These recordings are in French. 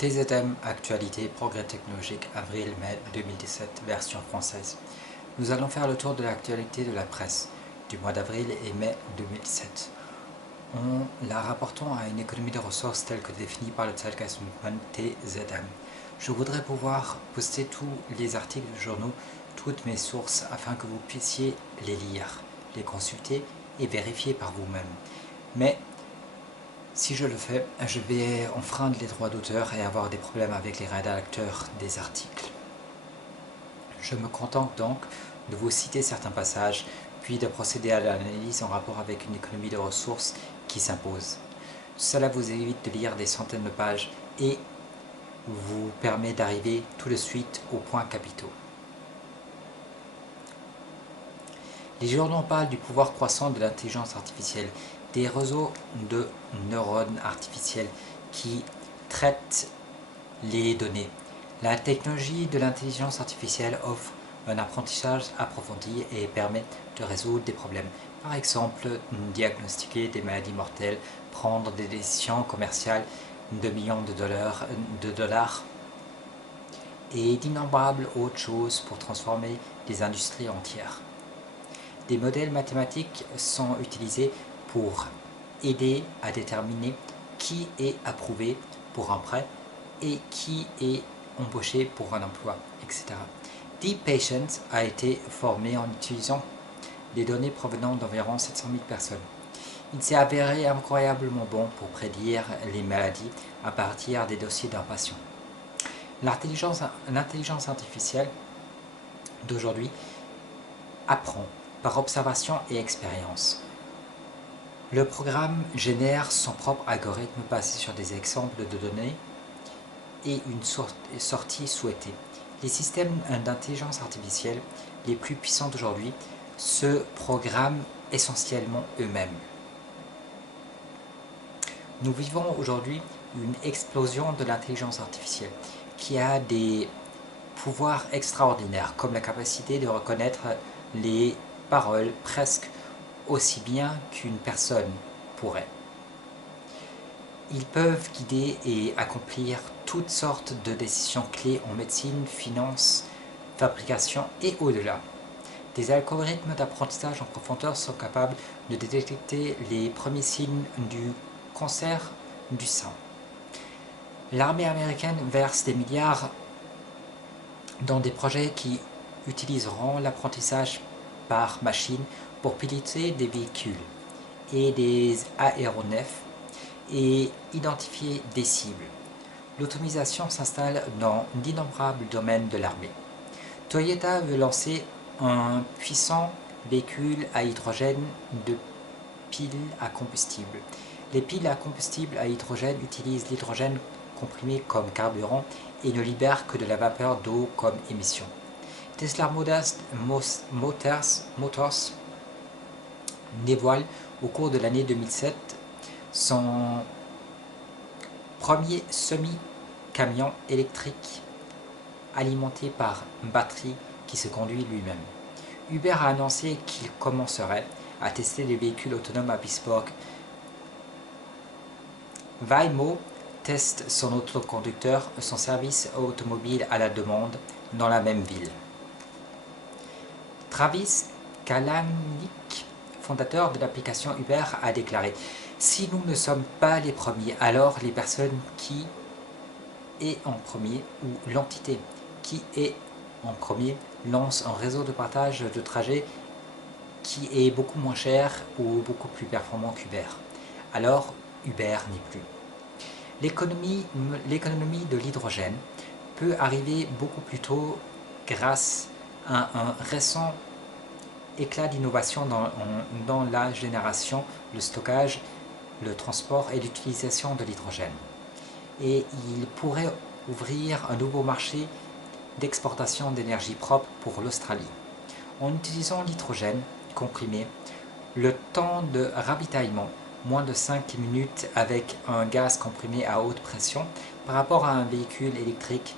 TZM Actualité Progrès technologique avril-mai 2017 version française. Nous allons faire le tour de l'actualité de la presse du mois d'avril et mai 2017. On la rapportons à une économie de ressources telle que définie par le Zeitgeist Movement TZM. Je voudrais pouvoir poster tous les articles de journaux, toutes mes sources afin que vous puissiez les lire, les consulter et vérifier par vous-même. Mais si je le fais, je vais enfreindre les droits d'auteur et avoir des problèmes avec les rédacteurs des articles. Je me contente donc de vous citer certains passages, puis de procéder à l'analyse en rapport avec une économie de ressources qui s'impose. Cela vous évite de lire des centaines de pages et vous permet d'arriver tout de suite aux points capitaux. Les journaux parlent du pouvoir croissant de l'intelligence artificielle, des réseaux de neurones artificiels qui traitent les données. La technologie de l'intelligence artificielle offre un apprentissage approfondi et permet de résoudre des problèmes. Par exemple, diagnostiquer des maladies mortelles, prendre des décisions commerciales de millions de dollars et d'innombrables autres choses pour transformer des industries entières. Des modèles mathématiques sont utilisés pour aider à déterminer qui est approuvé pour un prêt et qui est embauché pour un emploi, etc. Deep Patience a été formé en utilisant des données provenant d'environ 700 000 personnes. Il s'est avéré incroyablement bon pour prédire les maladies à partir des dossiers d'un patient. L'intelligence artificielle d'aujourd'hui apprend par observation et expérience. Le programme génère son propre algorithme basé sur des exemples de données et une sortie souhaitée. Les systèmes d'intelligence artificielle les plus puissants d'aujourd'hui se programment essentiellement eux-mêmes. Nous vivons aujourd'hui une explosion de l'intelligence artificielle qui a des pouvoirs extraordinaires comme la capacité de reconnaître les paroles presque aussi bien qu'une personne pourrait. Ils peuvent guider et accomplir toutes sortes de décisions clés en médecine, finance, fabrication et au-delà. Des algorithmes d'apprentissage en profondeur sont capables de détecter les premiers signes du cancer du sein. L'armée américaine verse des milliards dans des projets qui utiliseront l'apprentissage par machine pour piloter des véhicules et des aéronefs et identifier des cibles. L'automatisation s'installe dans d'innombrables domaines de l'armée. Toyota veut lancer un puissant véhicule à hydrogène de piles à combustible. Les piles à combustible à hydrogène utilisent l'hydrogène comprimé comme carburant et ne libèrent que de la vapeur d'eau comme émission. Tesla Motors dévoile au cours de l'année 2007 son premier semi-camion électrique alimenté par une batterie qui se conduit lui-même. Uber a annoncé qu'il commencerait à tester les véhicules autonomes à Pittsburgh. Waymo teste son autoconducteur, son service automobile à la demande dans la même ville. Travis Kalanick, fondateur de l'application Uber, a déclaré « Si nous ne sommes pas les premiers, alors les personnes qui est en premier ou l'entité qui est en premier lance un réseau de partage de trajets qui est beaucoup moins cher ou beaucoup plus performant qu'Uber. Alors Uber n'est plus. L'économie de l'hydrogène peut arriver beaucoup plus tôt grâce à un récent éclat d'innovation dans la génération, le stockage, le transport et l'utilisation de l'hydrogène. Et il pourrait ouvrir un nouveau marché d'exportation d'énergie propre pour l'Australie. En utilisant l'hydrogène comprimé, le temps de ravitaillement, moins de 5 minutes avec un gaz comprimé à haute pression, par rapport à un véhicule électrique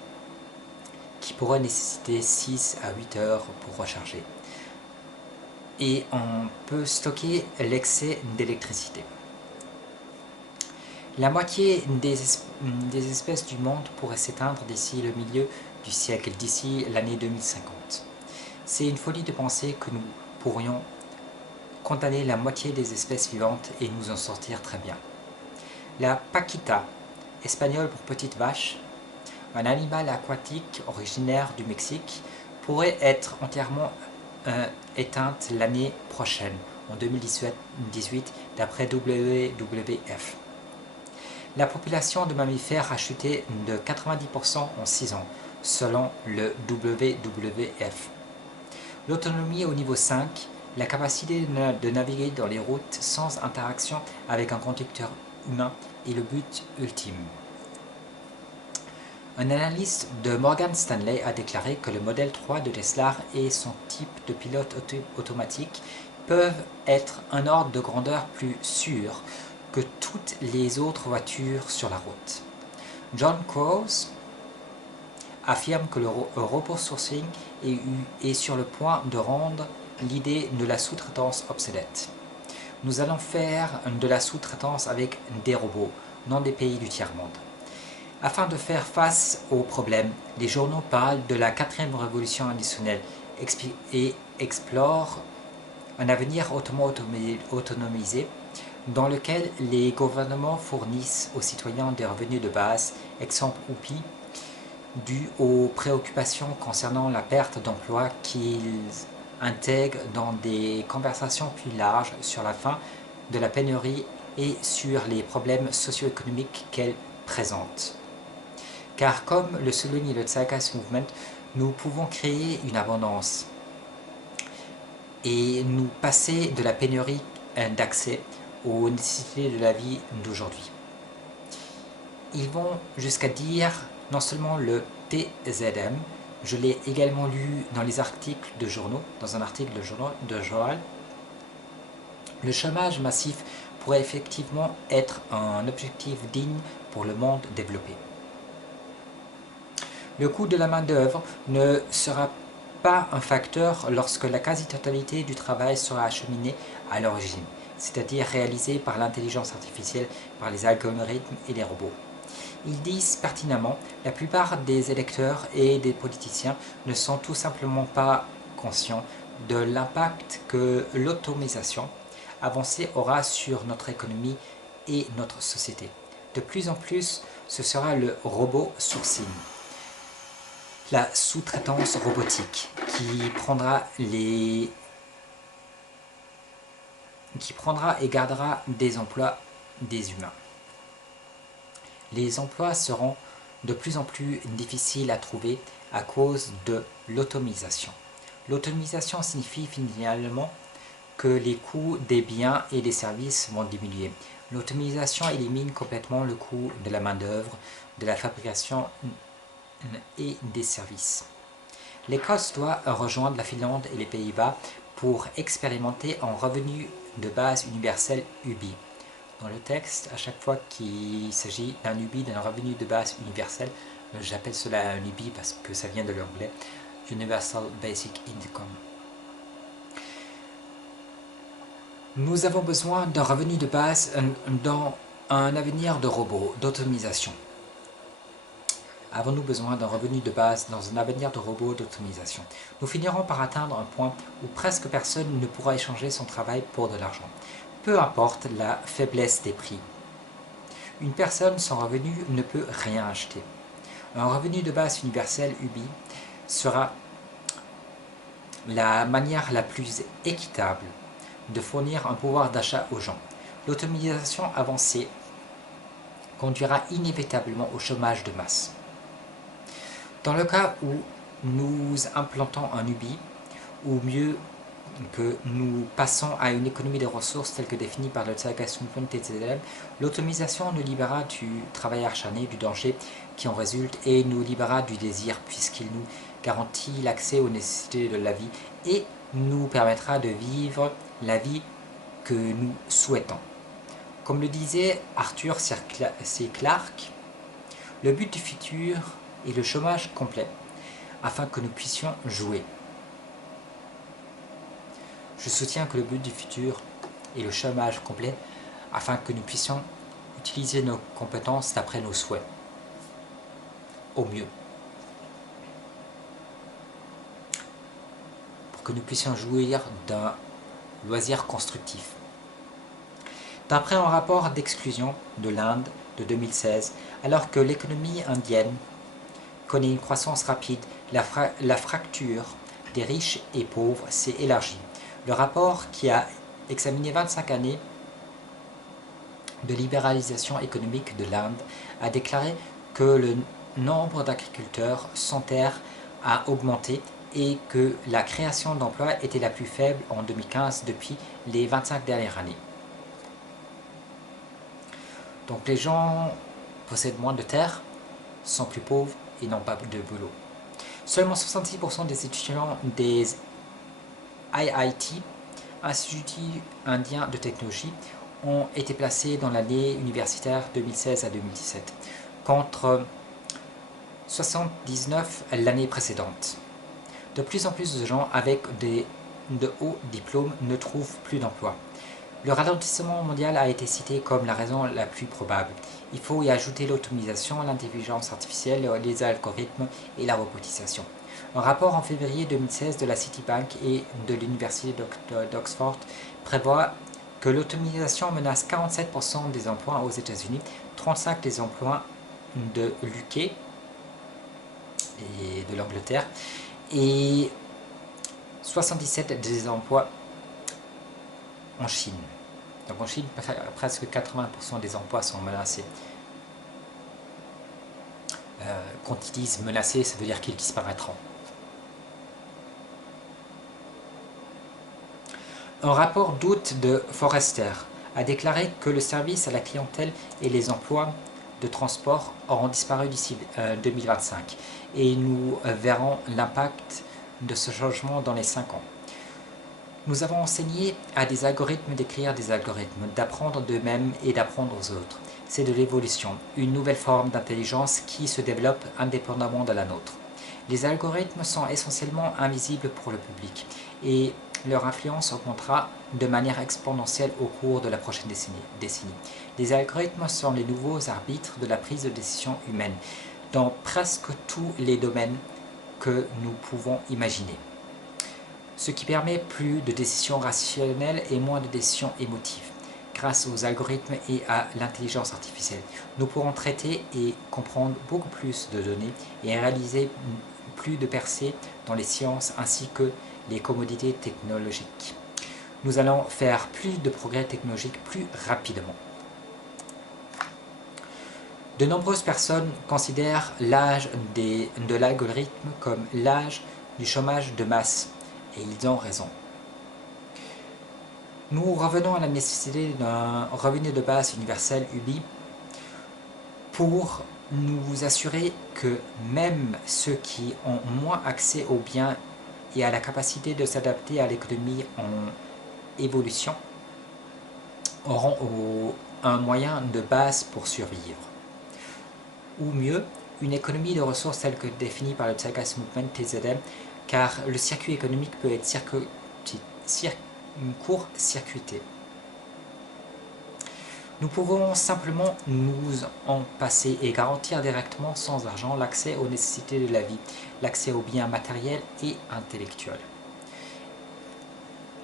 qui pourrait nécessiter 6 à 8 heures pour recharger. Et on peut stocker l'excès d'électricité. La moitié des espèces du monde pourraient s'éteindre d'ici le milieu du siècle, d'ici l'année 2050. C'est une folie de penser que nous pourrions condamner la moitié des espèces vivantes et nous en sortir très bien. La paquita, espagnol pour petite vache, un animal aquatique originaire du Mexique, pourrait être entièrement éteinte l'année prochaine, en 2018, d'après WWF. La population de mammifères a chuté de 90% en 6 ans, selon le WWF. L'autonomie au niveau 5, la capacité de naviguer dans les routes sans interaction avec un conducteur humain est le but ultime. Un analyste de Morgan Stanley a déclaré que le modèle 3 de Tesla et son type de pilote automatique peuvent être un ordre de grandeur plus sûr que toutes les autres voitures sur la route. John Coase affirme que le robot sourcing est sur le point de rendre l'idée de la sous-traitance obsolète. Nous allons faire de la sous-traitance avec des robots, non des pays du tiers-monde. Afin de faire face aux problèmes, les journaux parlent de la 4e révolution industrielle et explorent un avenir hautement autonomisé dans lequel les gouvernements fournissent aux citoyens des revenus de base, exemple oupi, dus aux préoccupations concernant la perte d'emploi qu'ils intègrent dans des conversations plus larges sur la fin de la pénurie et sur les problèmes socio-économiques qu'elle présente. Car comme le souligne le Zeitgeist Movement, nous pouvons créer une abondance et nous passer de la pénurie d'accès aux nécessités de la vie d'aujourd'hui. Ils vont jusqu'à dire non seulement le TZM, je l'ai également lu dans les articles de journaux, dans un article de journal, le chômage massif pourrait effectivement être un objectif digne pour le monde développé. Le coût de la main-d'œuvre ne sera pas un facteur lorsque la quasi-totalité du travail sera acheminée à l'origine, c'est-à-dire réalisée par l'intelligence artificielle, par les algorithmes et les robots. Ils disent pertinemment, la plupart des électeurs et des politiciens ne sont tout simplement pas conscients de l'impact que l'automatisation avancée aura sur notre économie et notre société. De plus en plus, ce sera le robot sourcing, la sous-traitance robotique qui prendra et gardera des emplois des humains. Les emplois seront de plus en plus difficiles à trouver à cause de l'automatisation. L'automatisation signifie finalement que les coûts des biens et des services vont diminuer. L'automatisation élimine complètement le coût de la main-d'œuvre, de la fabrication et des services. L'Écosse doit rejoindre la Finlande et les Pays-Bas pour expérimenter un revenu de base universel UBI. Dans le texte, à chaque fois qu'il s'agit d'un UBI, d'un revenu de base universel, j'appelle cela un UBI parce que ça vient de l'anglais, Universal Basic Income. Nous avons besoin d'un revenu de base dans un avenir de robots, d'automatisation. Avons-nous besoin d'un revenu de base dans un avenir de robots d'automatisation? Nous finirons par atteindre un point où presque personne ne pourra échanger son travail pour de l'argent. Peu importe la faiblesse des prix. Une personne sans revenu ne peut rien acheter. Un revenu de base universel UBI sera la manière la plus équitable de fournir un pouvoir d'achat aux gens. L'automatisation avancée conduira inévitablement au chômage de masse. Dans le cas où nous implantons un UBI, ou mieux que nous passons à une économie des ressources telle que définie par le Zeitgeist Movement TZM, l'automatisation nous libérera du travail acharné, du danger qui en résulte et nous libérera du désir puisqu'il nous garantit l'accès aux nécessités de la vie et nous permettra de vivre la vie que nous souhaitons. Comme le disait Arthur C. Clarke, le but du futur est le chômage complet afin que nous puissions jouer. Je soutiens que le but du futur est le chômage complet afin que nous puissions utiliser nos compétences d'après nos souhaits, au mieux, pour que nous puissions jouir d'un loisir constructif. D'après un rapport d'exclusion de l'Inde de 2016, alors que l'économie indienne connaît une croissance rapide, la fracture des riches et pauvres s'est élargie. Le rapport, qui a examiné 25 années de libéralisation économique de l'Inde, a déclaré que le nombre d'agriculteurs sans terre a augmenté et que la création d'emplois était la plus faible en 2015 depuis les 25 dernières années. Donc les gens possèdent moins de terres, sont plus pauvres et n'ont pas de boulot. Seulement 66% des étudiants des IIT, Instituts indiens de technologie, ont été placés dans l'année universitaire 2016 à 2017, contre 79 l'année précédente. De plus en plus de gens avec de hauts diplômes ne trouvent plus d'emploi. Le ralentissement mondial a été cité comme la raison la plus probable. Il faut y ajouter l'automatisation, l'intelligence artificielle, les algorithmes et la robotisation. Un rapport en février 2016 de la Citibank et de l'Université d'Oxford prévoit que l'automatisation menace 47% des emplois aux États-Unis, 35% des emplois de l'UK et de l'Angleterre et 77% des emplois en Chine. Donc en Chine, presque 80% des emplois sont menacés. Quand ils disent menacés, ça veut dire qu'ils disparaîtront. Un rapport d'août de Forrester a déclaré que le service à la clientèle et les emplois de transport auront disparu d'ici 2025 et nous verrons l'impact de ce changement dans les 5 ans. Nous avons enseigné à des algorithmes d'écrire des algorithmes, d'apprendre d'eux-mêmes et d'apprendre aux autres. C'est de l'évolution, une nouvelle forme d'intelligence qui se développe indépendamment de la nôtre. Les algorithmes sont essentiellement invisibles pour le public et leur influence augmentera de manière exponentielle au cours de la prochaine décennie. Les algorithmes sont les nouveaux arbitres de la prise de décision humaine dans presque tous les domaines que nous pouvons imaginer. Ce qui permet plus de décisions rationnelles et moins de décisions émotives. Grâce aux algorithmes et à l'intelligence artificielle, nous pourrons traiter et comprendre beaucoup plus de données et réaliser plus de percées dans les sciences ainsi que les commodités technologiques. Nous allons faire plus de progrès technologiques plus rapidement. De nombreuses personnes considèrent l'âge de l'algorithme comme l'âge du chômage de masse. Et ils ont raison. Nous revenons à la nécessité d'un revenu de base universel UBI pour nous assurer que même ceux qui ont moins accès aux biens et à la capacité de s'adapter à l'économie en évolution auront un moyen de base pour survivre. Ou mieux, une économie de ressources telle que définie par le Zeitgeist Movement TZM, car le circuit économique peut être court-circuité. Nous pouvons simplement nous en passer et garantir directement sans argent l'accès aux nécessités de la vie, l'accès aux biens matériels et intellectuels.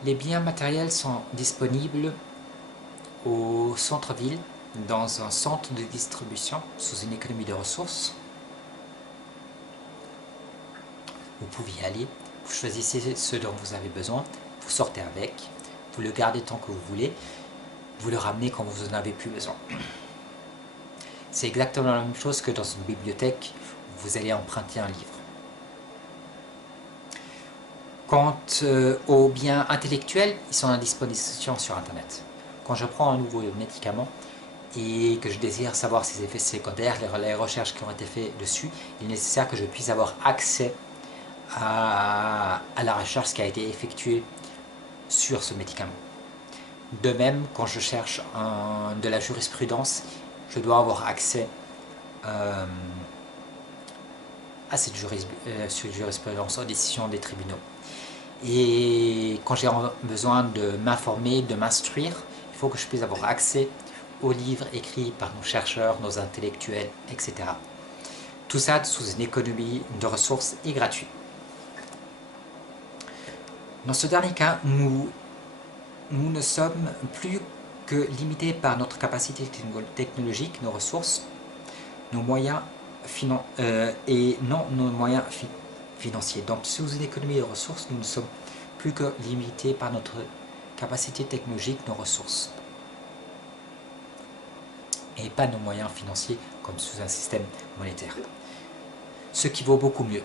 Les biens matériels sont disponibles au centre-ville, dans un centre de distribution, sous une économie de ressources. Vous pouvez y aller, vous choisissez ce dont vous avez besoin, vous sortez avec, vous le gardez tant que vous voulez, vous le ramenez quand vous en avez plus besoin. C'est exactement la même chose que dans une bibliothèque où vous allez emprunter un livre. Quant aux biens intellectuels, ils sont à disposition sur Internet. Quand je prends un nouveau médicament et que je désire savoir ses effets secondaires, les recherches qui ont été faites dessus, il est nécessaire que je puisse avoir accès à la recherche qui a été effectuée sur ce médicament. De même, quand je cherche de la jurisprudence, je dois avoir accès à cette jurisprudence aux décisions des tribunaux. Et quand j'ai besoin de m'informer, de m'instruire, il faut que je puisse avoir accès aux livres écrits par nos chercheurs, nos intellectuels, etc. Tout ça sous une économie de ressources et gratuit. Dans ce dernier cas, nous ne sommes plus que limités par notre capacité technologique, nos ressources, nos moyens et non nos moyens financiers. Donc sous une économie de ressources, nous ne sommes plus que limités par notre capacité technologique, nos ressources, et pas nos moyens financiers comme sous un système monétaire. Ce qui vaut beaucoup mieux.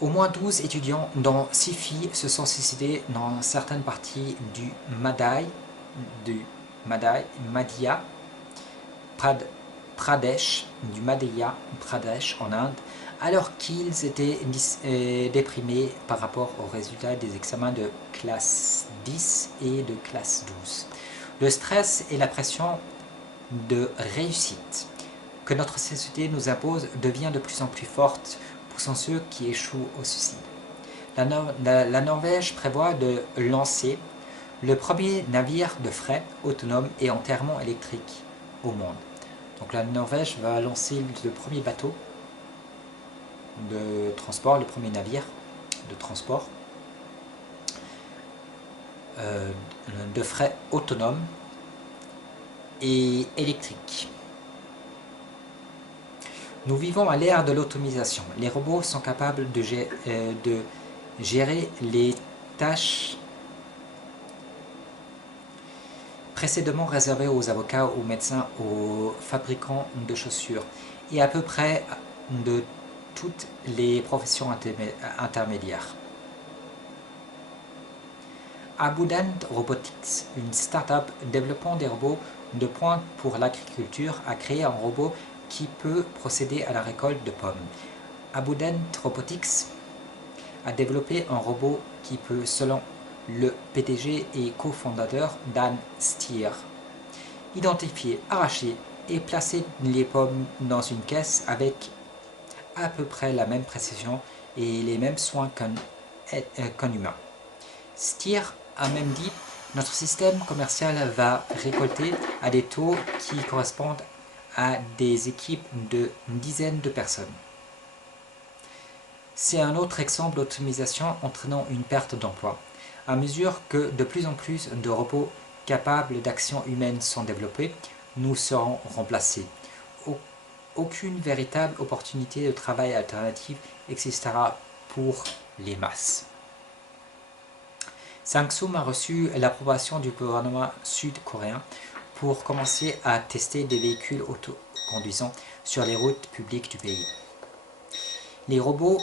Au moins 12 étudiants, dont 6 filles, se sont suicidés dans certaines parties du Madhya Pradesh, en Inde, alors qu'ils étaient déprimés par rapport aux résultats des examens de classe 10 et de classe 12. Le stress et la pression de réussite que notre société nous impose devient de plus en plus forte pour ceux qui échouent au suicide. La Norvège prévoit de lancer le premier navire de fret autonome et entièrement électrique au monde. Donc la Norvège va lancer le premier bateau de transport, le premier navire de transport de fret autonome et électrique. Nous vivons à l'ère de l'automatisation. Les robots sont capables de gérer les tâches précédemment réservées aux avocats, aux médecins, aux fabricants de chaussures et à peu près de toutes les professions intermédiaires. Abundant Robotics, une start-up développant des robots de pointe pour l'agriculture, a créé un robot qui peut procéder à la récolte de pommes. Abundant Robotics a développé un robot qui peut, selon le PDG et cofondateur Dan Steer, identifier, arracher et placer les pommes dans une caisse avec à peu près la même précision et les mêmes soins qu'un humain. Steer a même dit: notre système commercial va récolter à des taux qui correspondent à des équipes de dizaines de personnes. C'est un autre exemple d'optimisation entraînant une perte d'emploi. À mesure que de plus en plus de robots capables d'action humaine sont développés, nous serons remplacés. Aucune véritable opportunité de travail alternative existera pour les masses. Samsung a reçu l'approbation du gouvernement sud-coréen pour commencer à tester des véhicules autoconduisants sur les routes publiques du pays. Les robots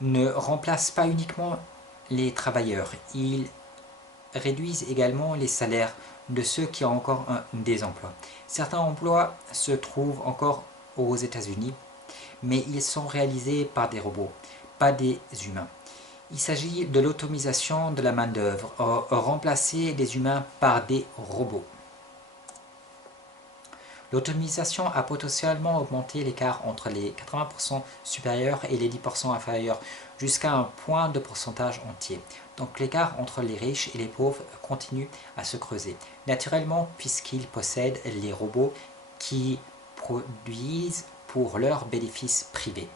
ne remplacent pas uniquement les travailleurs, ils réduisent également les salaires de ceux qui ont encore des emplois. Certains emplois se trouvent encore aux États-Unis, mais ils sont réalisés par des robots, pas des humains. Il s'agit de l'automatisation de la main-d'œuvre, remplacer les humains par des robots. L'automatisation a potentiellement augmenté l'écart entre les 80% supérieurs et les 10% inférieurs jusqu'à un point de pourcentage entier. Donc l'écart entre les riches et les pauvres continue à se creuser, naturellement puisqu'ils possèdent les robots qui produisent pour leurs bénéfices privés.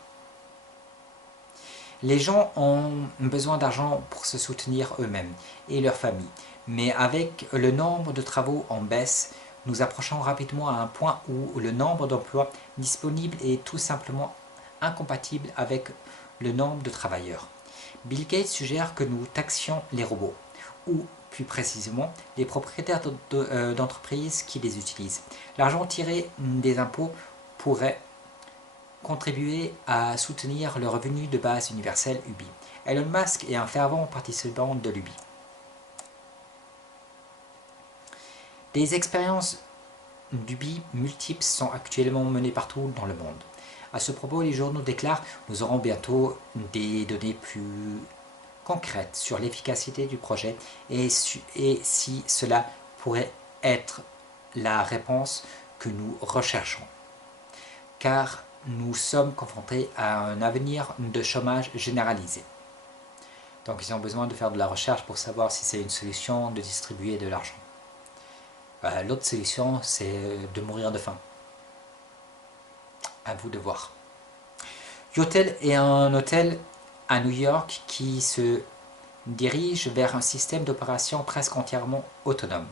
Les gens ont besoin d'argent pour se soutenir eux-mêmes et leurs familles, mais avec le nombre de travaux en baisse, nous approchons rapidement à un point où le nombre d'emplois disponibles est tout simplement incompatible avec le nombre de travailleurs. Bill Gates suggère que nous taxions les robots, ou plus précisément les propriétaires d'entreprises qui les utilisent. L'argent tiré des impôts pourrait contribuer à soutenir le revenu de base universel UBI. Elon Musk est un fervent participant de l'UBI. Des expériences d'UBI multiples sont actuellement menées partout dans le monde. À ce propos, les journaux déclarent: nous aurons bientôt des données plus concrètes sur l'efficacité du projet et si cela pourrait être la réponse que nous recherchons. Car nous sommes confrontés à un avenir de chômage généralisé. Donc ils ont besoin de faire de la recherche pour savoir si c'est une solution de distribuer de l'argent. L'autre solution, c'est de mourir de faim. À vous de voir. Yotel est un hôtel à New York qui se dirige vers un système d'opération presque entièrement autonome.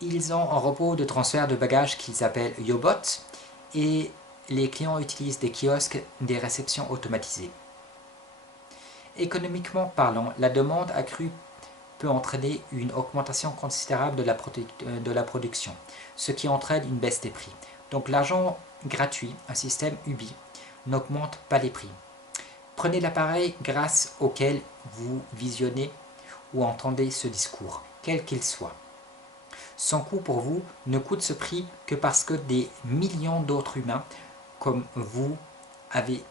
Ils ont un robot de transfert de bagages qu'ils appellent YoBot et les clients utilisent des kiosques, des réceptions automatisées. Économiquement parlant, la demande accrue peut entraîner une augmentation considérable de la production, ce qui entraîne une baisse des prix. Donc l'argent gratuit, un système Ubi, n'augmente pas les prix. Prenez l'appareil grâce auquel vous visionnez ou entendez ce discours, quel qu'il soit. Son coût pour vous ne coûte ce prix que parce que des millions d'autres humains, comme vous avez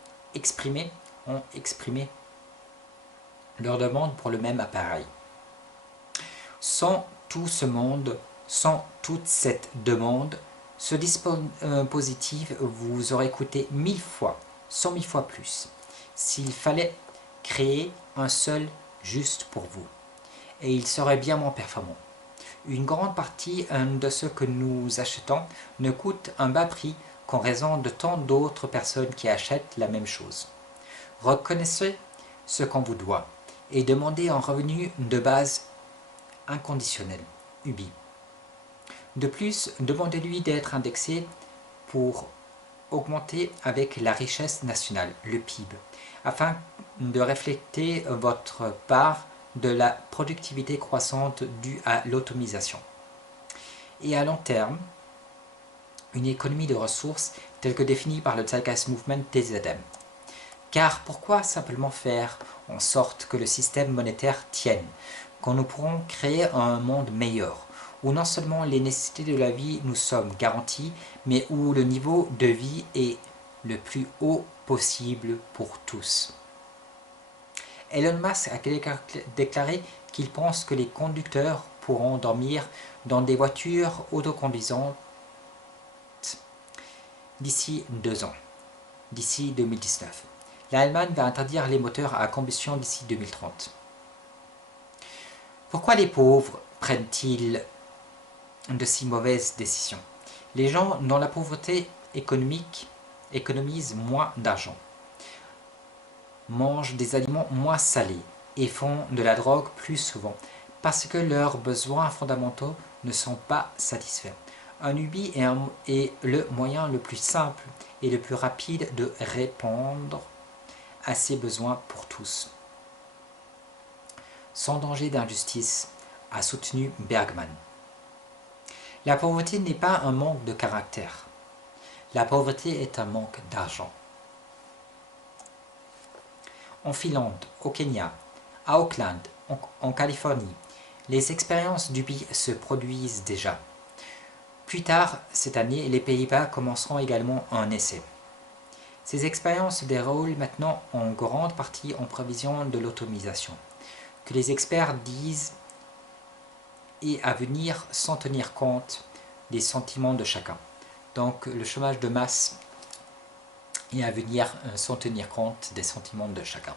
ont exprimé leur demande pour le même appareil. Sans tout ce monde, sans toute cette demande, ce dispositif vous aurait coûté 1000 fois, 100 000 fois plus, s'il fallait créer un seul juste pour vous. Et il serait bien moins performant. Une grande partie de ce que nous achetons ne coûte un bas prix qu'en raison de tant d'autres personnes qui achètent la même chose. Reconnaissez ce qu'on vous doit et demandez un revenu de base inconditionnel, Ubi. De plus, demandez-lui d'être indexé pour augmenter avec la richesse nationale, le PIB, afin de refléter votre part de la productivité croissante due à l'automatisation. Et à long terme, une économie de ressources telle que définie par le Zeitgeist Movement TZM. Car pourquoi simplement faire en sorte que le système monétaire tienne, quand nous pourrons créer un monde meilleur, où non seulement les nécessités de la vie nous sommes garanties, mais où le niveau de vie est le plus haut possible pour tous. Elon Musk a déclaré qu'il pense que les conducteurs pourront dormir dans des voitures autoconduisantes d'ici 2 ans, d'ici 2019. L'Allemagne va interdire les moteurs à combustion d'ici 2030. Pourquoi les pauvres prennent-ils de si mauvaises décisions? Les gens dans la pauvreté économique économisent moins d'argent, mangent des aliments moins salés et font de la drogue plus souvent parce que leurs besoins fondamentaux ne sont pas satisfaits. Un Ubi est le moyen le plus simple et le plus rapide de répondre à ces besoins pour tous. Sans danger d'injustice, a soutenu Bergman. La pauvreté n'est pas un manque de caractère. La pauvreté est un manque d'argent. En Finlande, au Kenya, à Auckland, en Californie, les expériences d'Ubi se produisent déjà. Plus tard cette année, les Pays-Bas commenceront également un essai. Ces expériences se déroulent maintenant en grande partie en prévision de l'automatisation, que les experts disent et à venir sans tenir compte des sentiments de chacun. Donc le chômage de masse est à venir sans tenir compte des sentiments de chacun.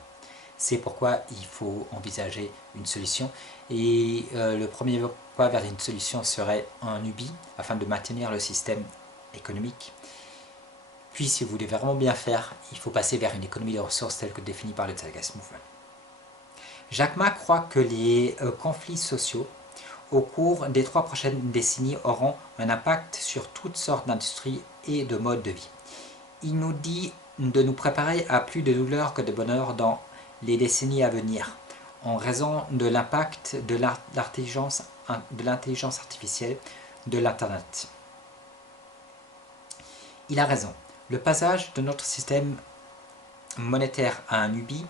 C'est pourquoi il faut envisager une solution. Et le premier pas vers une solution serait un Ubi, afin de maintenir le système économique. Puis si vous voulez vraiment bien faire, il faut passer vers une économie de ressources telle que définie par le Zeitgeist Movement. Jack Ma croit que les conflits sociaux au cours des 3 prochaines décennies auront un impact sur toutes sortes d'industries et de modes de vie. Il nous dit de nous préparer à plus de douleur que de bonheur dans les décennies à venir, en raison de l'impact de l'intelligence artificielle, de l'Internet. Il a raison. Le passage de notre système monétaire à un Ubi,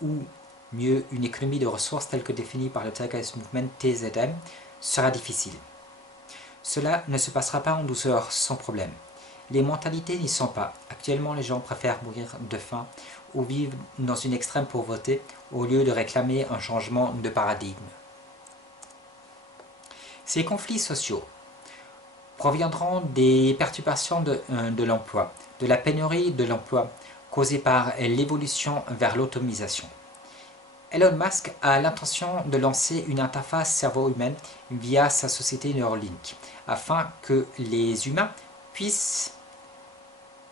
ou mieux une économie de ressources telle que définie par le Zeitgeist Movement TZM, sera difficile. Cela ne se passera pas en douceur, sans problème. Les mentalités n'y sont pas. Actuellement, les gens préfèrent mourir de faim ou vivre dans une extrême pauvreté au lieu de réclamer un changement de paradigme. Ces conflits sociaux proviendront des perturbations de l'emploi, de la pénurie de l'emploi causée par l'évolution vers l'automatisation. Elon Musk a l'intention de lancer une interface cerveau-humaine via sa société Neuralink, afin que les humains puissent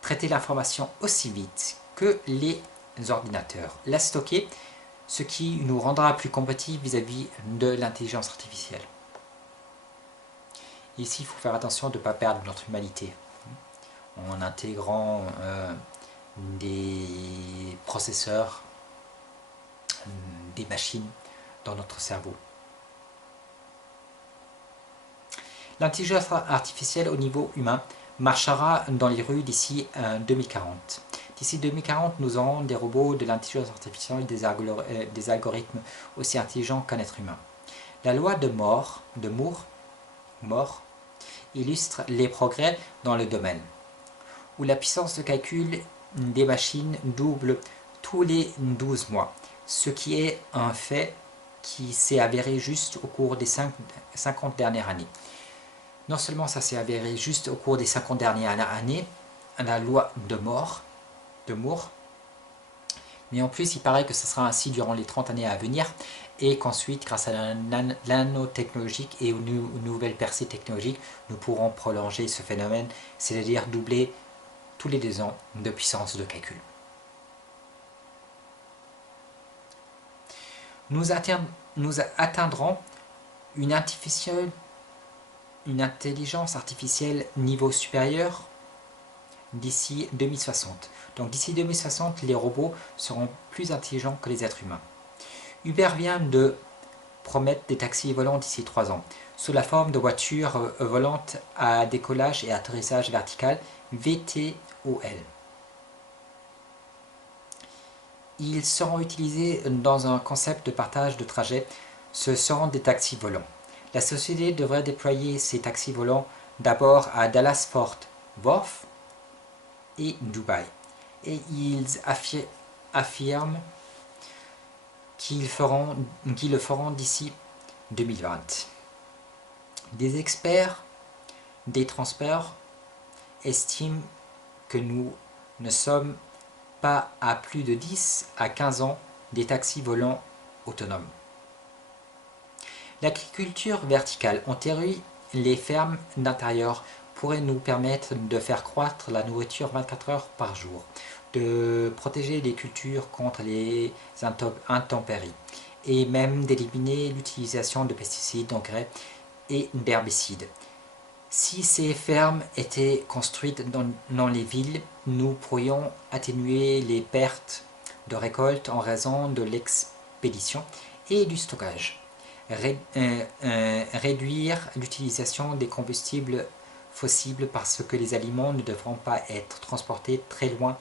traiter l'information aussi vite que les ordinateurs, la stocker, ce qui nous rendra plus compétitifs vis-à-vis de l'intelligence artificielle. Ici, il faut faire attention de ne pas perdre notre humanité en intégrant des processeurs, des machines dans notre cerveau. L'intelligence artificielle au niveau humain marchera dans les rues d'ici 2040. D'ici 2040, nous aurons des robots, de l'intelligence artificielle et des algorithmes aussi intelligents qu'un être humain. La loi de Moore illustre les progrès dans le domaine, où la puissance de calcul des machines double tous les 12 mois, ce qui est un fait qui s'est avéré juste au cours des 50 dernières années. Non seulement ça s'est avéré juste au cours des 50 dernières années, la loi de Moore, mais en plus il paraît que ce sera ainsi durant les 30 années à venir, et qu'ensuite, grâce à la nanotechnologique et aux nouvelles percées technologiques, nous pourrons prolonger ce phénomène, c'est-à-dire doubler tous les 2 ans de puissance de calcul. Nous atteindrons une intelligence artificielle niveau supérieur d'ici 2060. Donc d'ici 2060, les robots seront plus intelligents que les êtres humains. Uber vient de promettre des taxis volants d'ici 3 ans, sous la forme de voitures volantes à décollage et atterrissage vertical, VTOL. Ils seront utilisés dans un concept de partage de trajet. Ce seront des taxis volants. La société devrait déployer ces taxis volants d'abord à Dallas-Fort Worth et Dubaï. Et ils affirment qu'ils le feront d'ici 2020. Des experts des transports estiment que nous ne sommes pas à plus de 10 à 15 ans des taxis volants autonomes. L'agriculture verticale, en théorie, les fermes d'intérieur pourraient nous permettre de faire croître la nourriture 24 heures par jour, de protéger les cultures contre les intempéries et même d'éliminer l'utilisation de pesticides, d'engrais et d'herbicides. Si ces fermes étaient construites dans les villes, nous pourrions atténuer les pertes de récolte en raison de l'expédition et du stockage, réduire l'utilisation des combustibles fossiles parce que les aliments ne devront pas être transportés très loin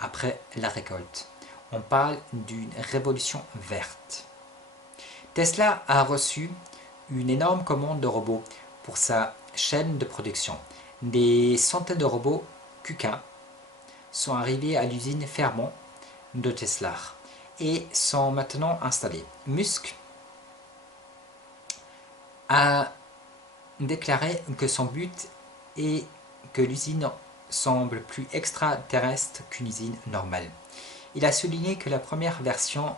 après la récolte. On parle d'une révolution verte. Tesla a reçu une énorme commande de robots pour sa chaîne de production. Des centaines de robots Kuka sont arrivés à l'usine Fairmont de Tesla et sont maintenant installés. Musk a déclaré que son but est que l'usine semble plus extraterrestre qu'une usine normale. Il a souligné que la première version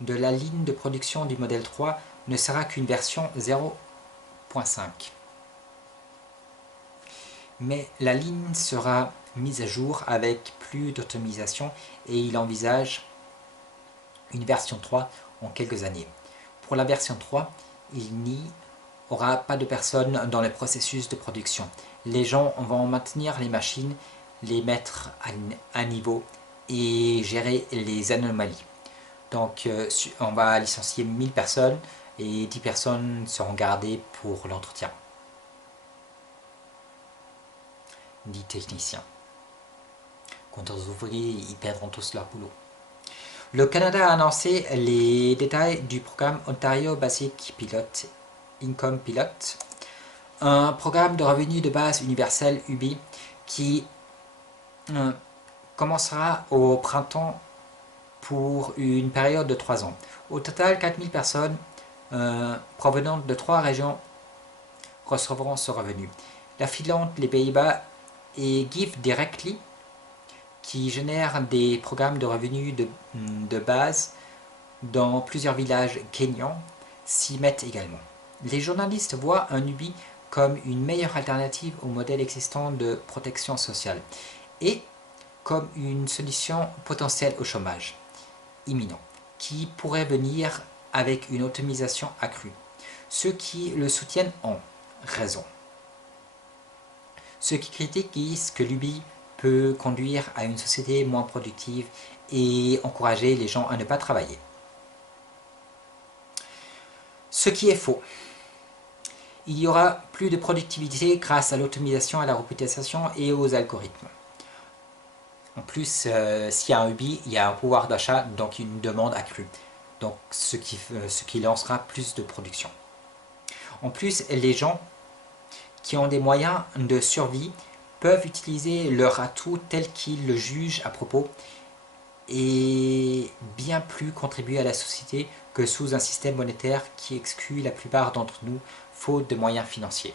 de la ligne de production du modèle 3 ne sera qu'une version 0.5. Mais la ligne sera mise à jour avec plus d'automatisation et il envisage une version 3 en quelques années. Pour la version 3, il n'y aura pas de personnes dans le processus de production. Les gens vont maintenir les machines, les mettre à niveau et gérer les anomalies. Donc on va licencier 1000 personnes et 10 personnes seront gardées pour l'entretien. Dit technicien. Quant aux ouvriers, ils perdront tous leur boulot. Le Canada a annoncé les détails du programme Ontario Basic Income Pilot, un programme de revenu de base universel UBI qui commencera au printemps pour une période de 3 ans. Au total, 4000 personnes provenant de 3 régions recevront ce revenu. La Finlande, les Pays-Bas et Give Directly, qui génère des programmes de revenus de base dans plusieurs villages kenyans, s'y mettent également. Les journalistes voient un Ubi comme une meilleure alternative au modèle existant de protection sociale et comme une solution potentielle au chômage imminent, qui pourrait venir avec une automatisation accrue. Ceux qui le soutiennent ont raison. Ceux qui critiquent disent que l'UBI peut conduire à une société moins productive et encourager les gens à ne pas travailler. Ce qui est faux. Il y aura plus de productivité grâce à l'automatisation, à la robotisation et aux algorithmes. En plus, s'il y a un UBI, il y a un pouvoir d'achat, donc une demande accrue. Donc, ce qui lancera plus de production. En plus, les gens qui ont des moyens de survie peuvent utiliser leur atout tel qu'ils le jugent à propos et bien plus contribuer à la société que sous un système monétaire qui exclut la plupart d'entre nous faute de moyens financiers.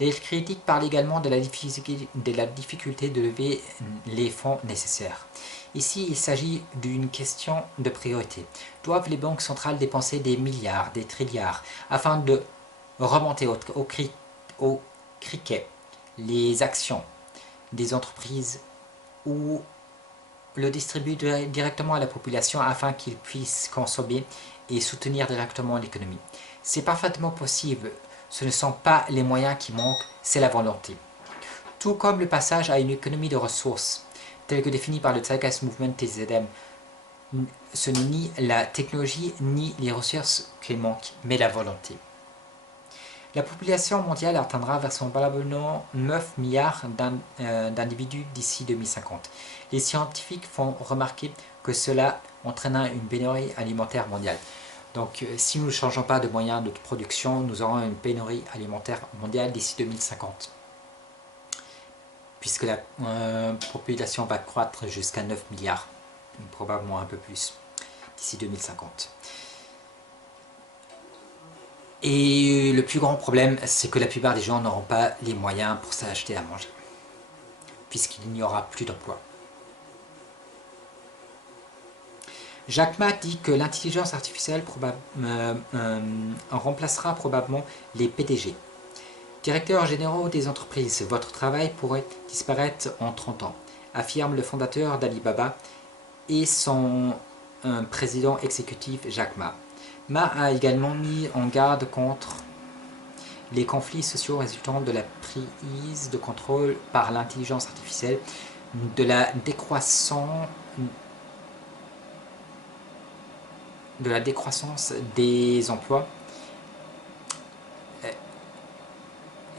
Les critiques parlent également de la difficulté de lever les fonds nécessaires. Ici, il s'agit d'une question de priorité. Doivent les banques centrales dépenser des milliards, des trilliards, afin de remonter au criquet les actions des entreprises ou le distribuer directement à la population afin qu'ils puissent consommer et soutenir directement l'économie? C'est parfaitement possible. Ce ne sont pas les moyens qui manquent, c'est la volonté. Tout comme le passage à une économie de ressources, telle que définie par le Zeitgeist Movement TZM, ce n'est ni la technologie ni les ressources qui manquent, mais la volonté. La population mondiale atteindra vraisemblablement 9 milliards d'individus d'ici 2050. Les scientifiques font remarquer que cela entraînera une pénurie alimentaire mondiale. Donc, si nous ne changeons pas de moyens de production, nous aurons une pénurie alimentaire mondiale d'ici 2050. Puisque la population va croître jusqu'à 9 milliards, probablement un peu plus, d'ici 2050. Et le plus grand problème, c'est que la plupart des gens n'auront pas les moyens pour s'acheter à manger, puisqu'il n'y aura plus d'emploi. Jack Ma dit que l'intelligence artificielle remplacera probablement les PDG. Directeurs généraux des entreprises, votre travail pourrait disparaître en 30 ans, affirme le fondateur d'Alibaba et son président exécutif Jack Ma. Ma a également mis en garde contre les conflits sociaux résultant de la prise de contrôle par l'intelligence artificielle, de la décroissance des emplois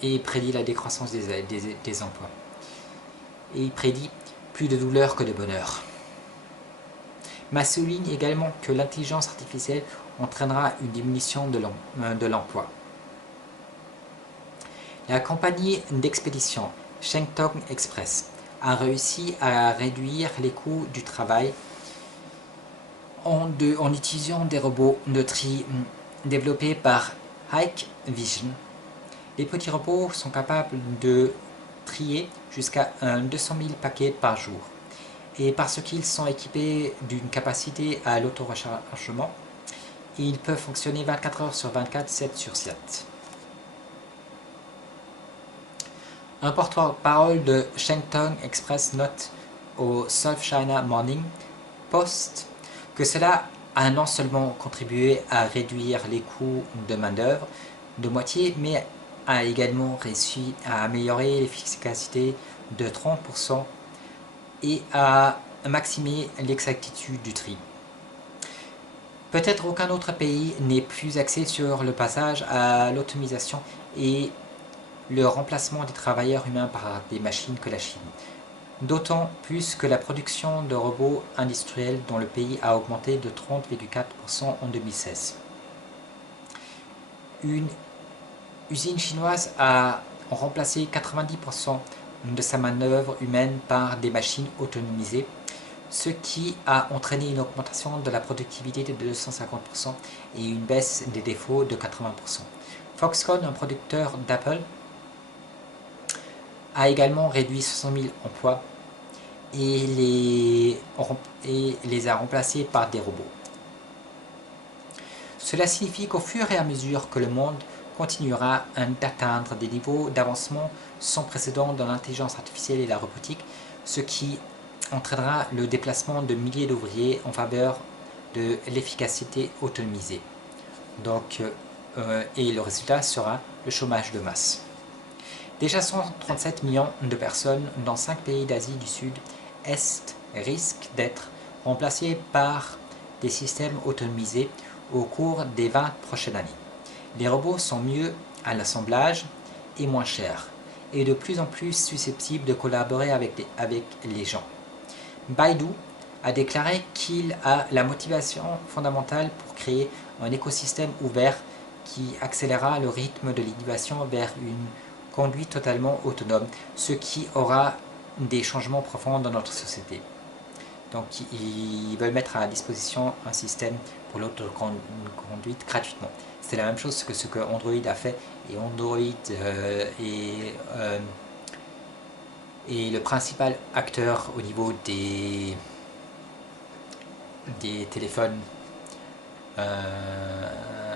et prédit la décroissance des emplois. Et il prédit plus de douleur que de bonheur. Ma souligne également que l'intelligence artificielle entraînera une diminution de l'emploi. La compagnie d'expédition Shengtong Express a réussi à réduire les coûts du travail en utilisant des robots de tri développés par Hikvision. Les petits robots sont capables de trier jusqu'à 200 000 paquets par jour. Et parce qu'ils sont équipés d'une capacité à l'auto-rechargement, ils peuvent fonctionner 24 heures sur 24, 7 sur 7. Un porte-parole de Shengtong Express note au South China Morning Post que cela a non seulement contribué à réduire les coûts de main-d'œuvre de moitié, mais a également réussi à améliorer l'efficacité de 30% et à maximiser l'exactitude du tri. Peut-être aucun autre pays n'est plus axé sur le passage à l'automatisation et le remplacement des travailleurs humains par des machines que la Chine. D'autant plus que la production de robots industriels dans le pays a augmenté de 30,4% en 2016. Une usine chinoise a remplacé 90% de sa main-d'œuvre humaine par des machines autonomisées, ce qui a entraîné une augmentation de la productivité de 250% et une baisse des défauts de 80%. Foxconn, un producteur d'Apple, a également réduit 60 000 emplois et les a remplacés par des robots. Cela signifie qu'au fur et à mesure que le monde continuera d'atteindre des niveaux d'avancement sans précédent dans l'intelligence artificielle et la robotique, ce qui entraînera le déplacement de milliers d'ouvriers en faveur de l'efficacité autonomisée. Et le résultat sera le chômage de masse. Déjà 137 millions de personnes dans 5 pays d'Asie du Sud-Est risquent d'être remplacées par des systèmes autonomisés au cours des 20 prochaines années. Les robots sont mieux à l'assemblage et moins chers, et de plus en plus susceptibles de collaborer avec les gens. Baidu a déclaré qu'il a la motivation fondamentale pour créer un écosystème ouvert qui accélérera le rythme de l'innovation vers une conduite totalement autonome, ce qui aura des changements profonds dans notre société. Donc ils veulent mettre à disposition un système pour l'autoconduite gratuitement. C'est la même chose que ce que Android a fait, et Android est le principal acteur au niveau des téléphones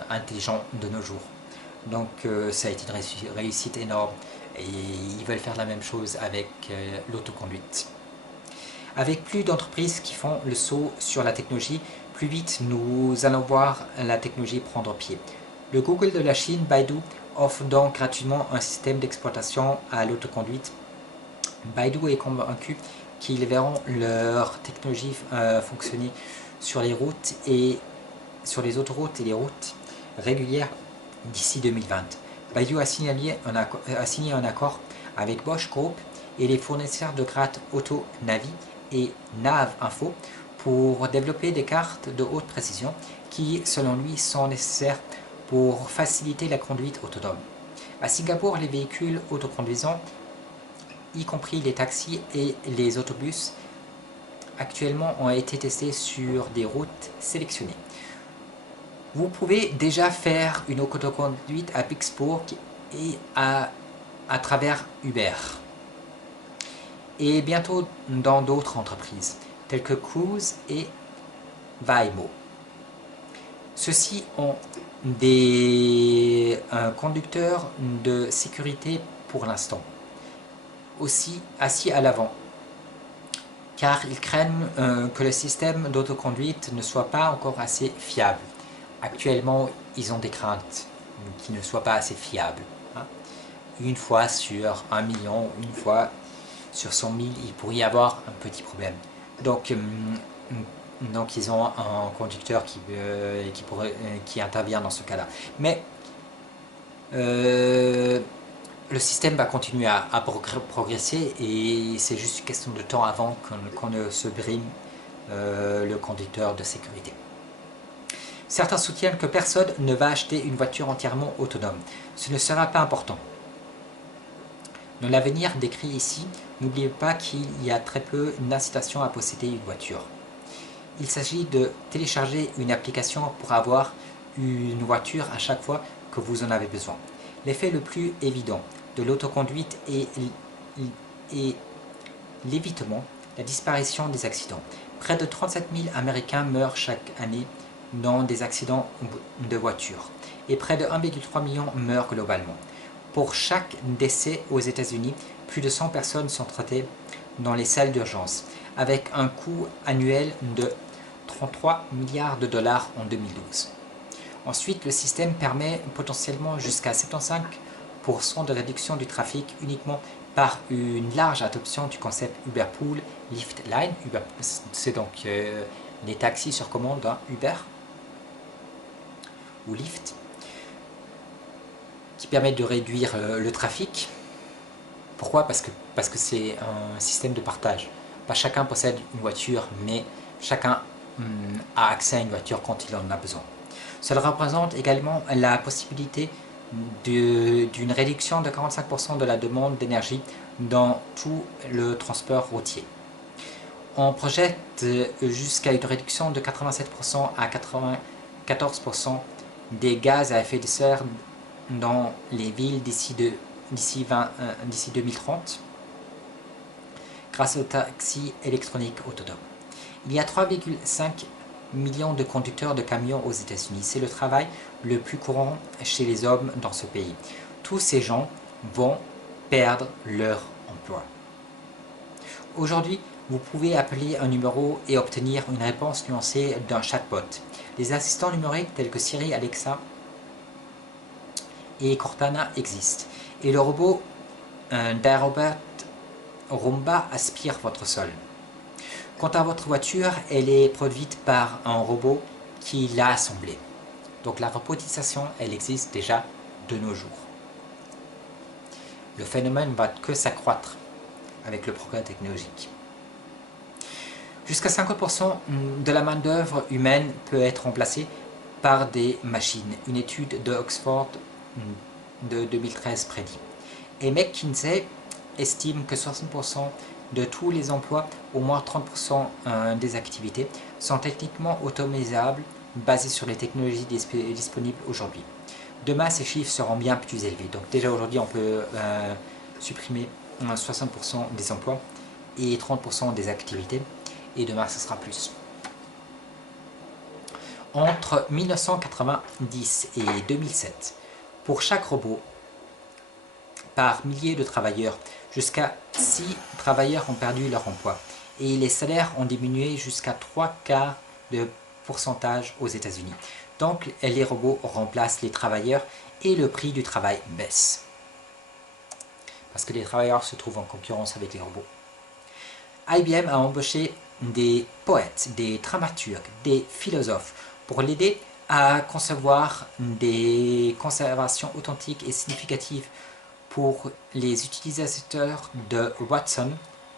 intelligents de nos jours. Donc ça a été une réussite énorme, et ils veulent faire la même chose avec l'autoconduite. Avec plus d'entreprises qui font le saut sur la technologie, plus vite nous allons voir la technologie prendre pied. Le Google de la Chine, Baidu, offre donc gratuitement un système d'exploitation à l'autoconduite. Baidu est convaincu qu'ils verront leur technologie fonctionner sur les routes et sur les autoroutes et les routes régulières d'ici 2020. Baidu a signé un accord avec Bosch Group et les fournisseurs de cartes AutoNavi et NavInfo pour développer des cartes de haute précision qui, selon lui, sont nécessaires pour faciliter la conduite autonome. À Singapour, les véhicules autoconduisants, y compris les taxis et les autobus, actuellement ont été testés sur des routes sélectionnées. Vous pouvez déjà faire une autoconduite à Pittsburgh et à travers Uber, et bientôt dans d'autres entreprises telles que Cruise et Waymo. Ceux-ci ont des conducteurs de sécurité pour l'instant, aussi assis à l'avant, car ils craignent que le système d'autoconduite ne soit pas encore assez fiable. Actuellement, ils ont des craintes qui ne soient pas assez fiables. Une fois sur 1 million, une fois sur 100 000, il pourrait y avoir un petit problème. Donc ils ont un conducteur qui intervient dans ce cas-là. Mais le système va continuer à progresser, et c'est juste une question de temps avant qu'on ne se brime le conducteur de sécurité. Certains soutiennent que personne ne va acheter une voiture entièrement autonome. Ce ne sera pas important. Dans l'avenir décrit ici, n'oubliez pas qu'il y a très peu d'incitation à posséder une voiture. Il s'agit de télécharger une application pour avoir une voiture à chaque fois que vous en avez besoin. L'effet le plus évident de l'autoconduite est l'évitement, la disparition des accidents. Près de 37 000 Américains meurent chaque année dans des accidents de voiture, et près de 1,3 million meurent globalement. Pour chaque décès aux États-Unis, plus de 100 personnes sont traitées dans les salles d'urgence, avec un coût annuel de 33 milliards de dollars en 2012. Ensuite, le système permet potentiellement jusqu'à 75% de réduction du trafic uniquement par une large adoption du concept Uber Pool, Lyft Line. C'est donc les taxis sur commande d'un Uber ou Lyft, qui permet de réduire le trafic. Pourquoi? Parce que c'est un système de partage. Pas chacun possède une voiture, mais chacun a accès à une voiture quand il en a besoin. Cela représente également la possibilité d'une réduction de 45% de la demande d'énergie dans tout le transport routier. On projette jusqu'à une réduction de 87% à 94% des gaz à effet de serre dans les villes d'ici 2030. grâce aux taxis électroniques autonomes. Il y a 3,5 millions de conducteurs de camions aux États-Unis. C'est le travail le plus courant chez les hommes dans ce pays. Tous ces gens vont perdre leur emploi. Aujourd'hui, vous pouvez appeler un numéro et obtenir une réponse nuancée d'un chatbot. Les assistants numériques tels que Siri, Alexa et Cortana existent. Et le robot d'Aerobot Roomba aspire votre sol. Quant à votre voiture, elle est produite par un robot qui l'a assemblée. Donc la robotisation, elle existe déjà de nos jours. Le phénomène va que s'accroître avec le progrès technologique. Jusqu'à 50% de la main-d'œuvre humaine peut être remplacée par des machines. Une étude de Oxford de 2013 prédit. Et McKinsey estime que 60% de tous les emplois, au moins 30% des activités, sont techniquement automatisables basées sur les technologies disponibles aujourd'hui. Demain, ces chiffres seront bien plus élevés. Donc déjà aujourd'hui, on peut supprimer 60% des emplois et 30% des activités. Et demain, ce sera plus. Entre 1990 et 2007, pour chaque robot, par milliers de travailleurs, jusqu'à 6 travailleurs ont perdu leur emploi. Et les salaires ont diminué jusqu'à 3 quarts de pourcentage aux États-Unis. Donc les robots remplacent les travailleurs et le prix du travail baisse. Parce que les travailleurs se trouvent en concurrence avec les robots. IBM a embauché des poètes, des dramaturges, des philosophes pour l'aider à concevoir des conservations authentiques et significatives pour les utilisateurs de Watson,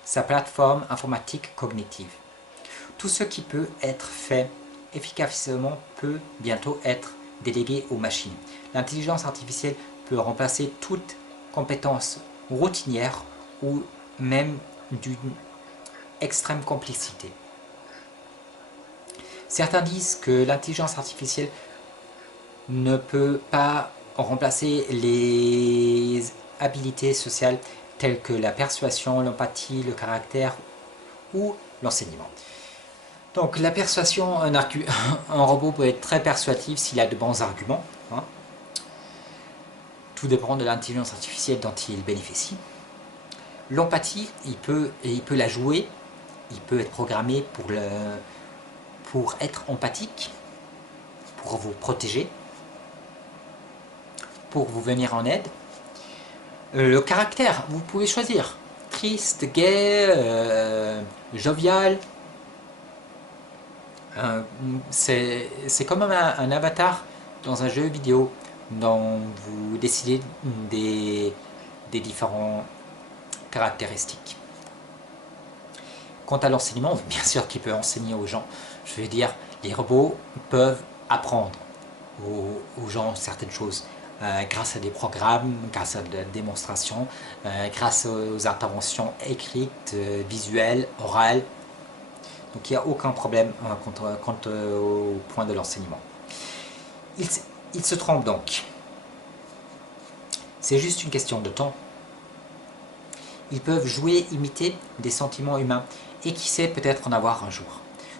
sa plateforme informatique cognitive. Tout ce qui peut être fait efficacement peut bientôt être délégué aux machines. L'intelligence artificielle peut remplacer toute compétence routinière ou même d'une extrême complexité. Certains disent que l'intelligence artificielle ne peut pas remplacer les habilités sociales telles que la persuasion, l'empathie, le caractère ou l'enseignement. Donc la persuasion, un robot peut être très persuasif s'il a de bons arguments. Tout dépend de l'intelligence artificielle dont il bénéficie. L'empathie, il peut la jouer, il peut être programmé pour être empathique, pour vous protéger, pour vous venir en aide. Le caractère, vous pouvez choisir. Triste, gai, jovial. C'est comme un avatar dans un jeu vidéo dont vous décidez des différentes caractéristiques. Quant à l'enseignement, bien sûr qu'il peut enseigner aux gens. Je veux dire, les robots peuvent apprendre aux gens certaines choses. Grâce à des programmes, grâce à des démonstrations, grâce aux interventions écrites, visuelles, orales. Donc il n'y a aucun problème quant au point de l'enseignement. Il se trompe donc. C'est juste une question de temps. Ils peuvent jouer, imiter des sentiments humains et qui sait peut-être en avoir un jour.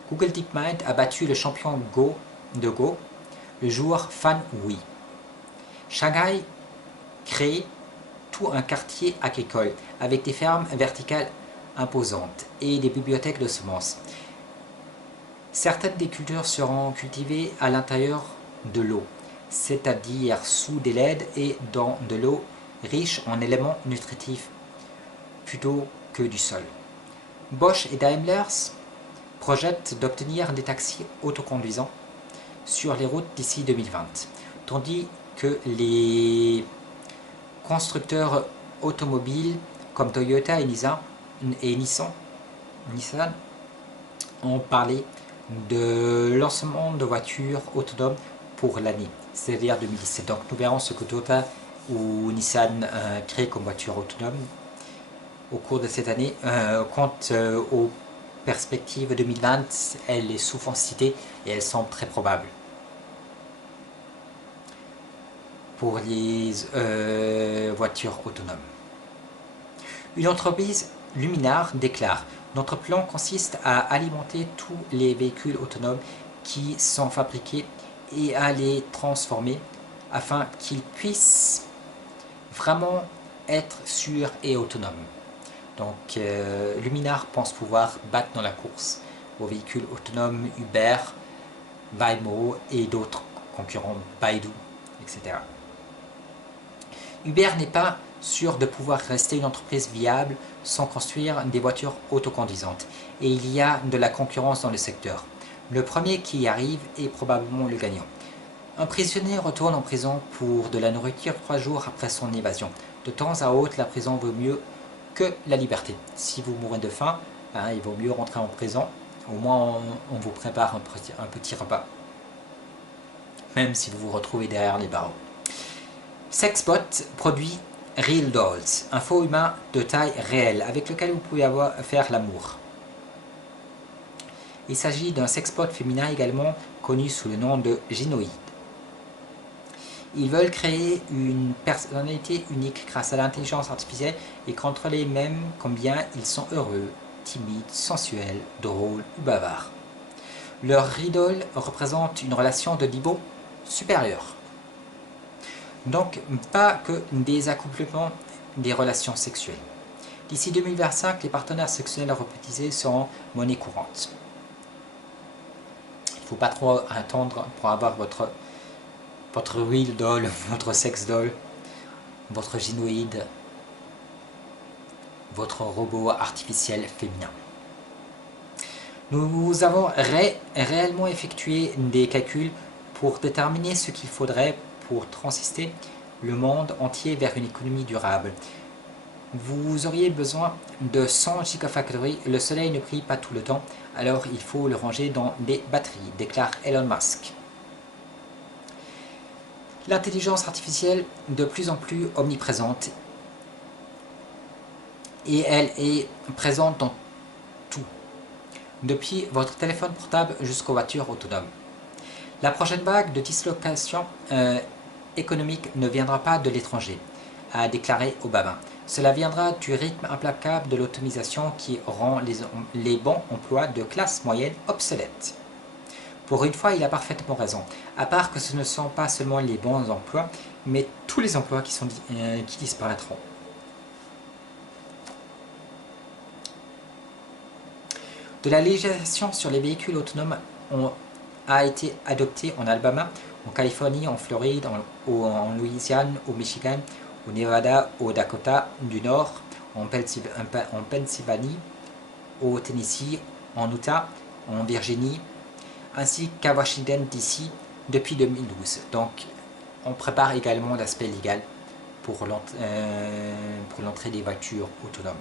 Google DeepMind a battu le champion de Go, le joueur Fan Wei. Shanghai crée tout un quartier agricole avec des fermes verticales imposantes et des bibliothèques de semences. Certaines des cultures seront cultivées à l'intérieur de l'eau, c'est-à-dire sous des LED et dans de l'eau riche en éléments nutritifs plutôt que du sol. Bosch et Daimler projettent d'obtenir des taxis autoconduisants sur les routes d'ici 2020, tandis que les constructeurs automobiles comme Toyota et Nissan ont parlé de lancement de voitures autonomes pour l'année, c'est-à-dire 2017. Donc nous verrons ce que Toyota ou Nissan crée comme voiture autonome au cours de cette année. Quant aux perspectives 2020, elle est souvent citée et elle semble très probable. Pour les voitures autonomes. Une entreprise Luminar déclare: notre plan consiste à alimenter tous les véhicules autonomes qui sont fabriqués et à les transformer afin qu'ils puissent vraiment être sûrs et autonomes. Donc Luminar pense pouvoir battre dans la course aux véhicules autonomes Uber, Waymo et d'autres concurrents, Baidu, etc. Uber n'est pas sûr de pouvoir rester une entreprise viable sans construire des voitures autoconduisantes, et il y a de la concurrence dans le secteur. Le premier qui y arrive est probablement le gagnant. Un prisonnier retourne en prison pour de la nourriture 3 jours après son évasion. De temps à autre, la prison vaut mieux que la liberté. Si vous mourrez de faim, il vaut mieux rentrer en prison. Au moins, on vous prépare un petit repas. Même si vous vous retrouvez derrière les barreaux. Sexbot produit Real Dolls, un faux humain de taille réelle avec lequel vous pouvez faire l'amour. Il s'agit d'un sexbot féminin également connu sous le nom de Gynoïde. Ils veulent créer une personnalité unique grâce à l'intelligence artificielle et contrôler même combien ils sont heureux, timides, sensuels, drôles ou bavards. Leur riddle représente une relation de niveau supérieur. Donc, pas que des accouplements des relations sexuelles. D'ici 2025, les partenaires sexuels rebaptisés seront monnaie courante. Il ne faut pas trop attendre pour avoir votre real doll, votre sex doll, votre gynoïde, votre robot artificiel féminin. Nous avons réellement effectué des calculs pour déterminer ce qu'il faudrait pour transister le monde entier vers une économie durable. Vous auriez besoin de 100 gigafactories, le soleil ne brille pas tout le temps, alors il faut le ranger dans des batteries, déclare Elon Musk. L'intelligence artificielle de plus en plus omniprésente, et elle est présente dans tout, depuis votre téléphone portable jusqu'aux voitures autonomes. La prochaine vague de dislocation économique ne viendra pas de l'étranger, a déclaré Obama. Cela viendra du rythme implacable de l'automatisation qui rend les bons emplois de classe moyenne obsolètes. Pour une fois, il a parfaitement raison, à part que ce ne sont pas seulement les bons emplois, mais tous les emplois qui disparaîtront. De la législation sur les véhicules autonomes a été adoptée en Alabama, en Californie, en Floride, en Louisiane, au Michigan, au Nevada, au Dakota du Nord, en Pennsylvanie, au Tennessee, en Utah, en Virginie, ainsi qu'à Washington DC depuis 2012. Donc, on prépare également l'aspect légal pour l'entrée des voitures autonomes.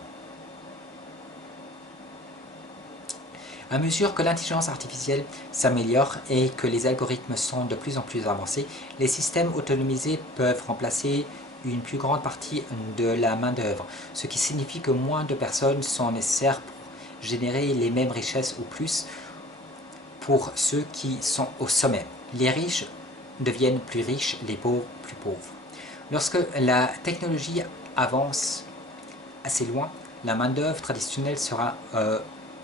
À mesure que l'intelligence artificielle s'améliore et que les algorithmes sont de plus en plus avancés, les systèmes autonomisés peuvent remplacer une plus grande partie de la main-d'œuvre, ce qui signifie que moins de personnes sont nécessaires pour générer les mêmes richesses ou plus pour ceux qui sont au sommet. Les riches deviennent plus riches, les pauvres plus pauvres. Lorsque la technologie avance assez loin, la main-d'œuvre traditionnelle sera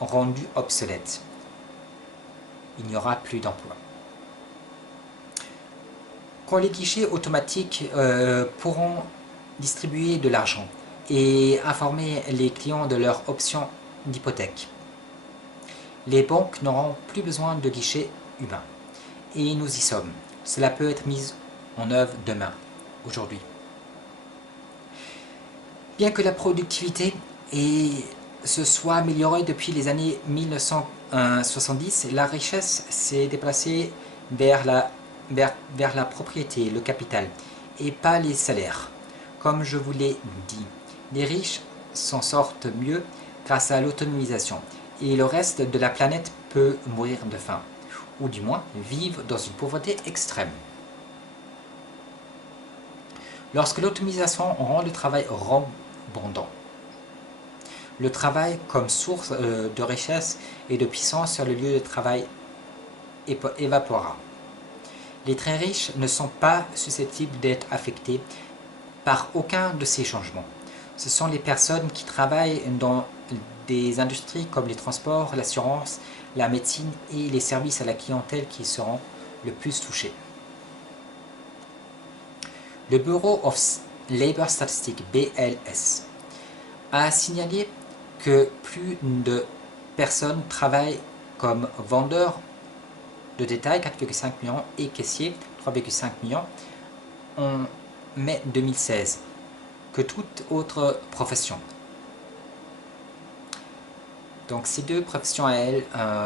rendue obsolète. Il n'y aura plus d'emploi. Quand les guichets automatiques pourront distribuer de l'argent et informer les clients de leurs options d'hypothèque, les banques n'auront plus besoin de guichets humains. Et nous y sommes. Cela peut être mis en œuvre demain, aujourd'hui. Bien que la productivité se soit améliorée depuis les années 1970, la richesse s'est déplacée vers la propriété, le capital, et pas les salaires. Comme je vous l'ai dit, les riches s'en sortent mieux grâce à l'autonomisation, et le reste de la planète peut mourir de faim, ou du moins vivre dans une pauvreté extrême. Lorsque l'automatisation rend le travail abondant, le travail comme source de richesse et de puissance sur le lieu de travail évaporera. Les très riches ne sont pas susceptibles d'être affectés par aucun de ces changements. Ce sont les personnes qui travaillent dans des industries comme les transports, l'assurance, la médecine et les services à la clientèle qui seront le plus touchés. Le Bureau of Labor Statistics, BLS, a signalé que plus de personnes travaillent comme vendeurs de détail, 4,5 millions, et caissiers, 3,5 millions, en mai 2016, que toute autre profession. Donc ces deux professions à elles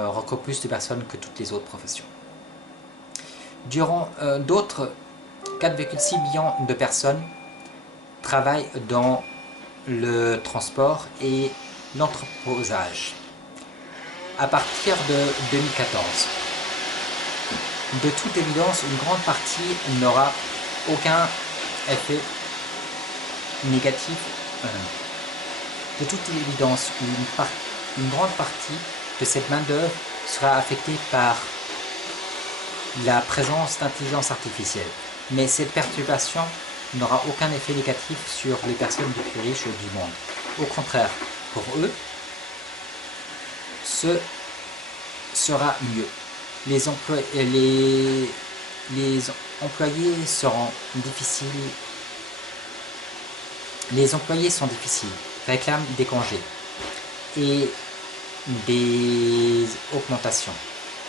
recouvrent plus de personnes que toutes les autres professions. Durant d'autres, 4,6 millions de personnes travaillent dans le transport et l'entreposage. À partir de 2014, de toute évidence, une grande partie n'aura aucun effet négatif. De toute évidence, une grande partie de cette main-d'œuvre sera affectée par la présence d'intelligence artificielle. Mais cette perturbation n'aura aucun effet négatif sur les personnes les plus riches du monde. Au contraire, pour eux, ce sera mieux. Les employés seront difficiles. Les employés sont difficiles, réclament des congés et des augmentations,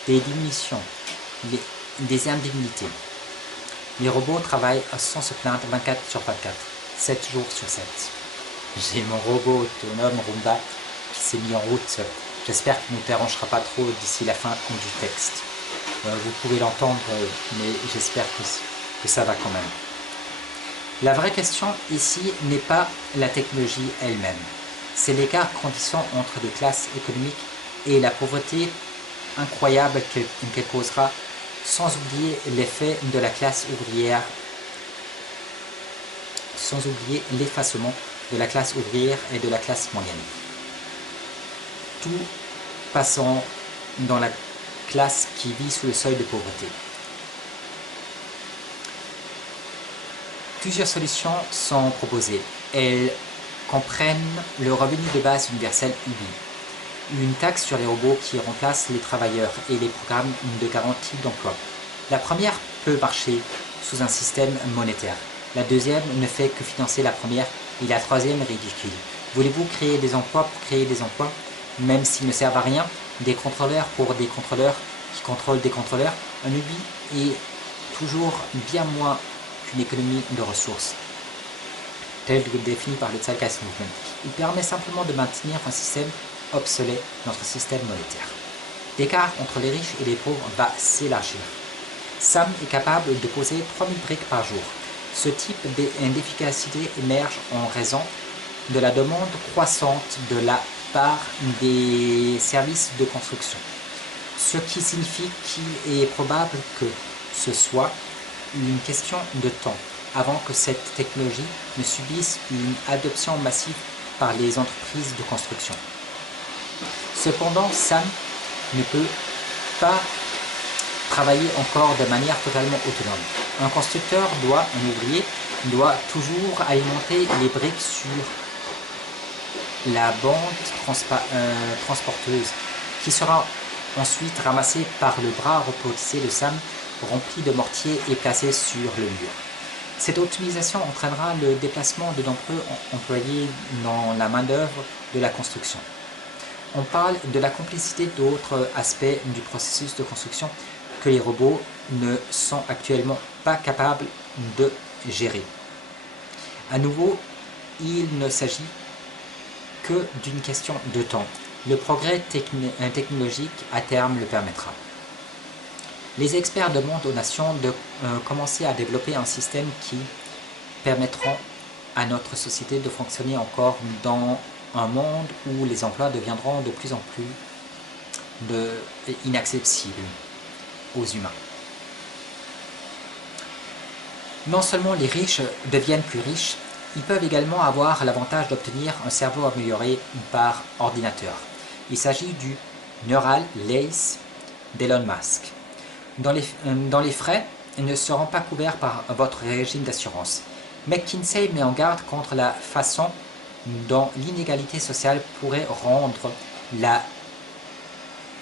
des diminutions, des indemnités. Les robots travaillent sans se plaindre 24 sur 24, 7 jours sur 7. J'ai mon robot autonome Roomba qui s'est mis en route. J'espère qu'il ne nous dérangera pas trop d'ici la fin du texte. Vous pouvez l'entendre, mais j'espère que ça va quand même. La vraie question ici n'est pas la technologie elle-même. C'est l'écart grandissant entre les classes économiques et la pauvreté incroyable qu'elle causera, sans oublier l'effet de la classe ouvrière, sans oublier l'effacement de la classe ouvrière et de la classe moyenne. Tout passant dans la classe qui vit sous le seuil de pauvreté. Plusieurs solutions sont proposées. Elles comprennent le revenu de base universel UBI, une taxe sur les robots qui remplace les travailleurs et les programmes de garantie d'emploi. La première peut marcher sous un système monétaire. La deuxième ne fait que financer la première et la troisième est ridicule. Voulez-vous créer des emplois pour créer des emplois, même s'ils ne servent à rien? Des contrôleurs pour des contrôleurs qui contrôlent des contrôleurs? Un UBI est toujours bien moins qu'une économie de ressources, tel que défini par le Zeitgeist Movement. Il permet simplement de maintenir un système obsolète, notre système monétaire. L'écart entre les riches et les pauvres va s'élargir. Sam est capable de poser 3000 briques par jour. Ce type d'efficacité émerge en raison de la demande croissante de la part des services de construction, ce qui signifie qu'il est probable que ce soit une question de temps avant que cette technologie ne subisse une adoption massive par les entreprises de construction. Cependant, Sam ne peut pas travailler encore de manière totalement autonome. Un constructeur un ouvrier doit toujours alimenter les briques sur la bande transporteuse qui sera ensuite ramassée par le bras robotisé de Sam rempli de mortier et placé sur le mur. Cette optimisation entraînera le déplacement de nombreux employés dans la main-d'œuvre de la construction. On parle de la complexité d'autres aspects du processus de construction que les robots ne sont actuellement pas capables de gérer. À nouveau, il ne s'agit que d'une question de temps. Le progrès technologique à terme le permettra. Les experts demandent aux nations de commencer à développer un système qui permettra à notre société de fonctionner encore dans un monde où les emplois deviendront de plus en plus inaccessibles aux humains. Non seulement les riches deviennent plus riches, ils peuvent également avoir l'avantage d'obtenir un cerveau amélioré par ordinateur. Il s'agit du Neural Lace d'Elon Musk. Dans les frais ne seront pas couverts par votre régime d'assurance. McKinsey met en garde contre la façon dont l'inégalité sociale pourrait rendre la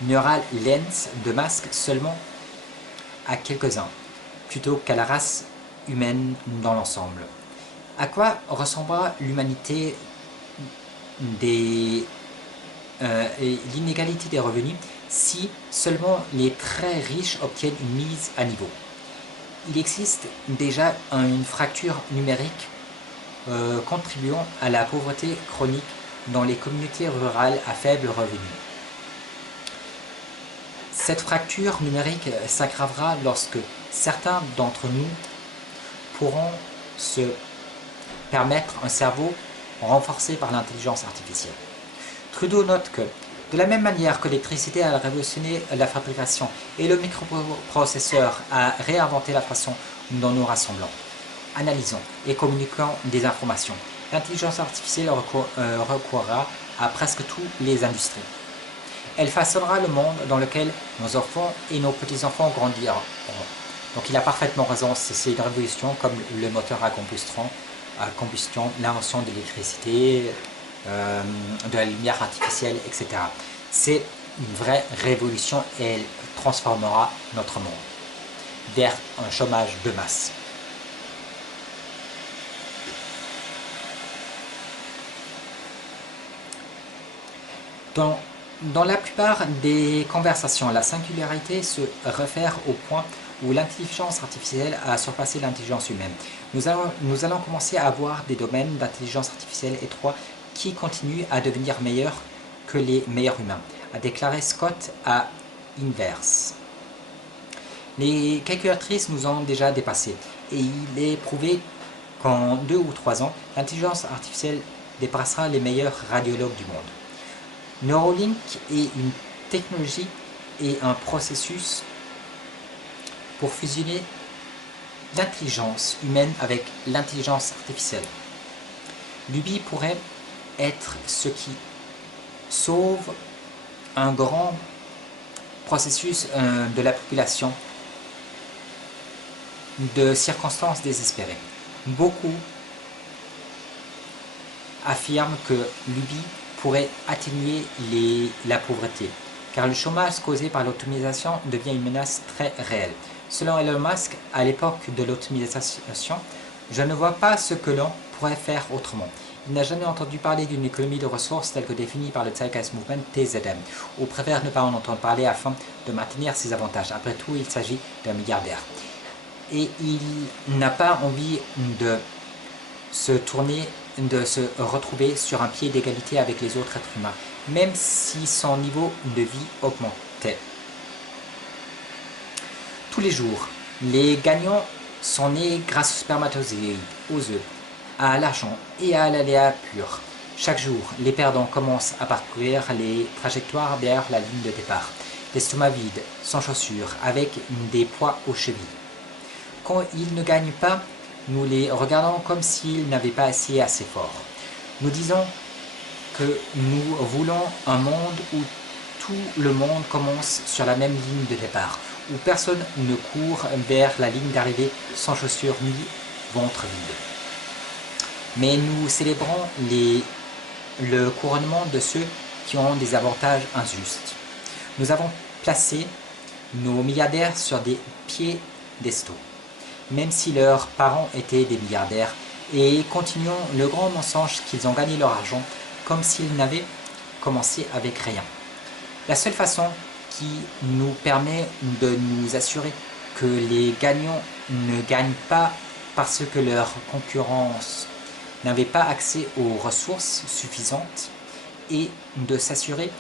neural lens de masque seulement à quelques-uns, plutôt qu'à la race humaine dans l'ensemble. À quoi ressemblera l'humanité et l'inégalité des revenus si seulement les très riches obtiennent une mise à niveau? Il existe déjà une fracture numérique contribuant à la pauvreté chronique dans les communautés rurales à faible revenu. Cette fracture numérique s'aggravera lorsque certains d'entre nous pourront se permettre un cerveau renforcé par l'intelligence artificielle. Trudeau note que, de la même manière que l'électricité a révolutionné la fabrication et le microprocesseur a réinventé la façon dont nous rassemblons, analysons et communiquons des informations, l'intelligence artificielle recourra à presque toutes les industries. Elle façonnera le monde dans lequel nos enfants et nos petits-enfants grandiront. Donc il a parfaitement raison, c'est une révolution comme le moteur à combustion, l'invention de l'électricité, de la lumière artificielle, etc. C'est une vraie révolution et elle transformera notre monde vers un chômage de masse. Dans la plupart des conversations, la singularité se réfère au point où l'intelligence artificielle a surpassé l'intelligence humaine. Nous allons commencer à avoir des domaines d'intelligence artificielle étroits qui continuent à devenir meilleurs que les meilleurs humains, a déclaré Scott à Inverse. Les calculatrices nous ont déjà dépassés et il est prouvé qu'en 2 ou 3 ans, l'intelligence artificielle dépassera les meilleurs radiologues du monde. Neuralink est une technologie et un processus pour fusionner l'intelligence humaine avec l'intelligence artificielle. L'UBI pourrait être ce qui sauve un grand processus de la population de circonstances désespérées. Beaucoup affirment que l'UBI pourrait atténuer la pauvreté, car le chômage causé par l'automatisation devient une menace très réelle. Selon Elon Musk, à l'époque de l'automatisation, je ne vois pas ce que l'on pourrait faire autrement. Il n'a jamais entendu parler d'une économie de ressources telle que définie par le Zeitgeist Movement (TZM), ou préfère ne pas en entendre parler afin de maintenir ses avantages. Après tout, il s'agit d'un milliardaire. Et il n'a pas envie de se retrouver sur un pied d'égalité avec les autres êtres humains, même si son niveau de vie augmentait. Tous les jours, les gagnants sont nés grâce aux spermatozoïdes, aux œufs, à l'argent et à l'aléa pur. Chaque jour, les perdants commencent à parcourir les trajectoires derrière la ligne de départ, l'estomac vide, sans chaussures, avec des poids aux chevilles. Quand ils ne gagnent pas, nous les regardons comme s'ils n'avaient pas essayé assez fort. Nous disons que nous voulons un monde où tout le monde commence sur la même ligne de départ, où personne ne court vers la ligne d'arrivée sans chaussures ni ventre vide. Mais nous célébrons le couronnement de ceux qui ont des avantages injustes. Nous avons placé nos milliardaires sur des piédestaux, même si leurs parents étaient des milliardaires, et continuons le grand mensonge qu'ils ont gagné leur argent comme s'ils n'avaient commencé avec rien. La seule façon qui nous permet de nous assurer que les gagnants ne gagnent pas parce que leurs concurrence n'avaient pas accès aux ressources suffisantes est de s'assurer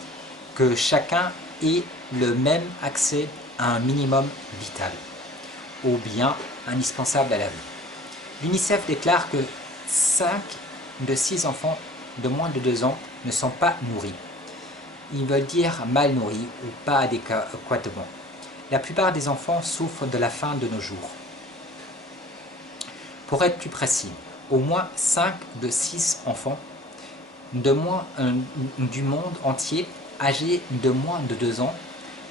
que chacun ait le même accès à un minimum vital, aux biens indispensables à la vie. L'UNICEF déclare que 5 de 6 enfants de moins de 2 ans ne sont pas nourris. Ils veulent dire mal nourris ou pas adéquatement. La plupart des enfants souffrent de la faim de nos jours. Pour être plus précis, au moins 5 de 6 enfants du monde entier âgés de moins de 2 ans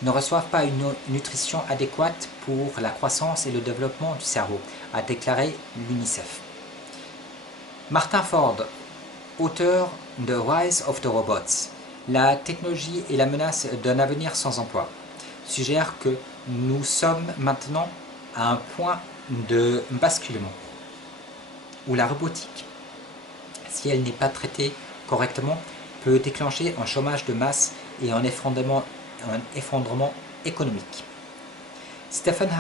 ne reçoivent pas une nutrition adéquate pour la croissance et le développement du cerveau, a déclaré l'UNICEF. Martin Ford, auteur de Rise of the Robots, la technologie et la menace d'un avenir sans emploi, suggère que nous sommes maintenant à un point de basculement où la robotique, si elle n'est pas traitée correctement, peut déclencher un chômage de masse et un effondrement économique. Stephen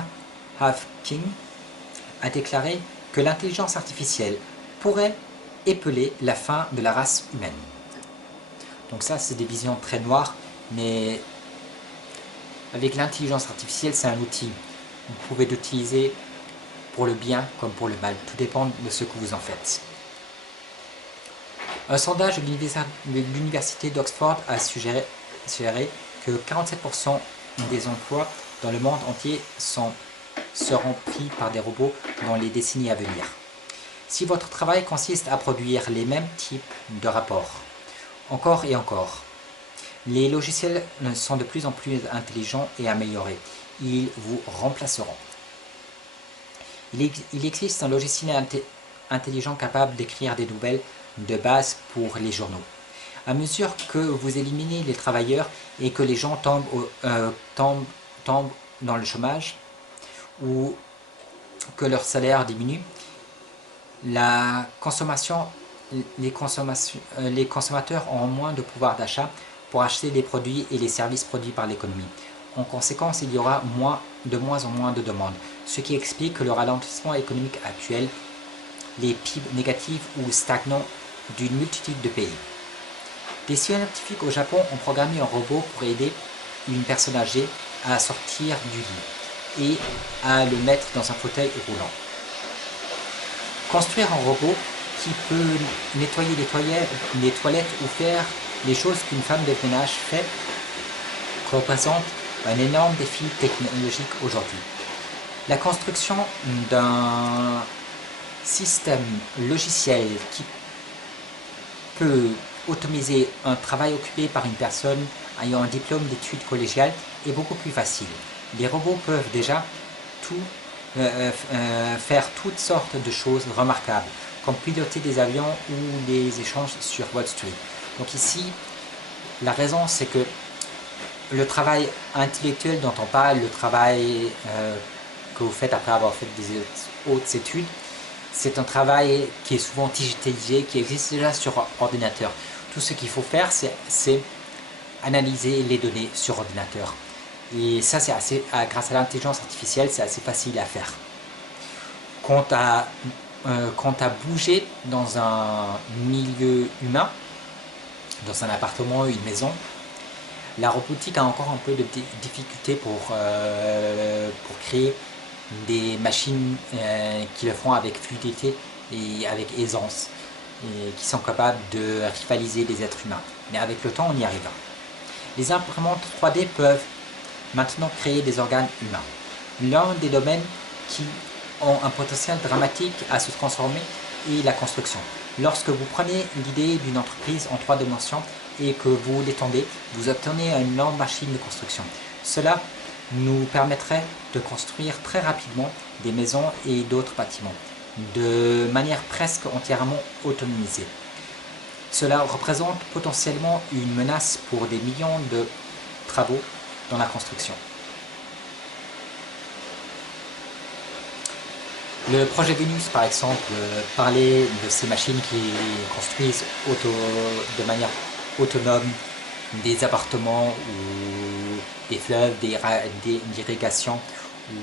Hawking a déclaré que l'intelligence artificielle pourrait épeler la fin de la race humaine. Donc ça, c'est des visions très noires, mais avec l'intelligence artificielle, c'est un outil. Vous pouvez l'utiliser pour le bien comme pour le mal. Tout dépend de ce que vous en faites. Un sondage de l'université d'Oxford a suggéré que 47% des emplois dans le monde entier seront pris par des robots dans les décennies à venir. Si votre travail consiste à produire les mêmes types de rapports, encore et encore, les logiciels sont de plus en plus intelligents et améliorés. Ils vous remplaceront. Il existe un logiciel intelligent capable d'écrire des nouvelles de base pour les journaux. À mesure que vous éliminez les travailleurs et que les gens tombent dans le chômage ou que leur salaire diminue, les consommateurs auront moins de pouvoir d'achat pour acheter les produits et les services produits par l'économie. En conséquence, il y aura de moins en moins de demandes, ce qui explique le ralentissement économique actuel, les PIB négatifs ou stagnants d'une multitude de pays. Des scientifiques au Japon ont programmé un robot pour aider une personne âgée à sortir du lit et à le mettre dans un fauteuil roulant. Construire un robot qui peut nettoyer les toilettes ou faire les choses qu'une femme de ménage fait représente un énorme défi technologique aujourd'hui. La construction d'un système logiciel qui peut automatiser un travail occupé par une personne ayant un diplôme d'études collégiales est beaucoup plus facile. Les robots peuvent déjà faire toutes sortes de choses remarquables, comme piloter des avions ou des échanges sur Wall Street. Donc ici, la raison c'est que le travail intellectuel dont on parle, le travail que vous faites après avoir fait des hautes études, c'est un travail qui est souvent digitalisé, qui existe déjà sur ordinateur. Tout ce qu'il faut faire, c'est analyser les données sur ordinateur. Et ça, grâce à l'intelligence artificielle, c'est assez facile à faire. Quant à bouger dans un milieu humain, dans un appartement, une maison, la robotique a encore un peu de difficulté pour créer des machines qui le font avec fluidité et avec aisance, et qui sont capables de rivaliser les êtres humains. Mais avec le temps, on y arrivera. Les imprimantes 3D peuvent maintenant créer des organes humains. L'un des domaines qui ont un potentiel dramatique à se transformer est la construction. Lorsque vous prenez l'idée d'une entreprise en 3 dimensions et que vous l'étendez, vous obtenez une énorme machine de construction. Cela nous permettrait de construire très rapidement des maisons et d'autres bâtiments, de manière presque entièrement autonomisée. Cela représente potentiellement une menace pour des millions de travaux dans la construction. Le projet Vénus, par exemple, parlait de ces machines qui construisent de manière autonome des appartements ou des fleuves, des irrigations, ou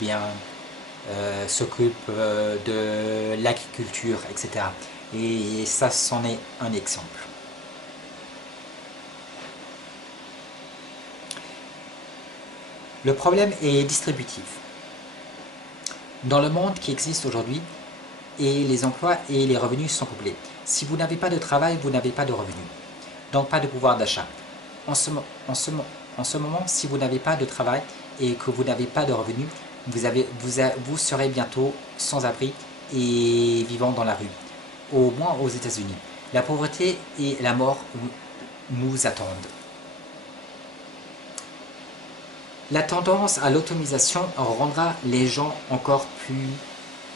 bien s'occupent de l'agriculture, etc. Et ça, c'en est un exemple. Le problème est distributif. Dans le monde qui existe aujourd'hui, et les emplois et les revenus sont couplés. Si vous n'avez pas de travail, vous n'avez pas de revenus. Donc pas de pouvoir d'achat. En ce moment, si vous n'avez pas de travail et que vous n'avez pas de revenus, vous serez bientôt sans abri et vivant dans la rue, au moins aux États-Unis. La pauvreté et la mort nous attendent. La tendance à l'automatisation rendra les gens encore plus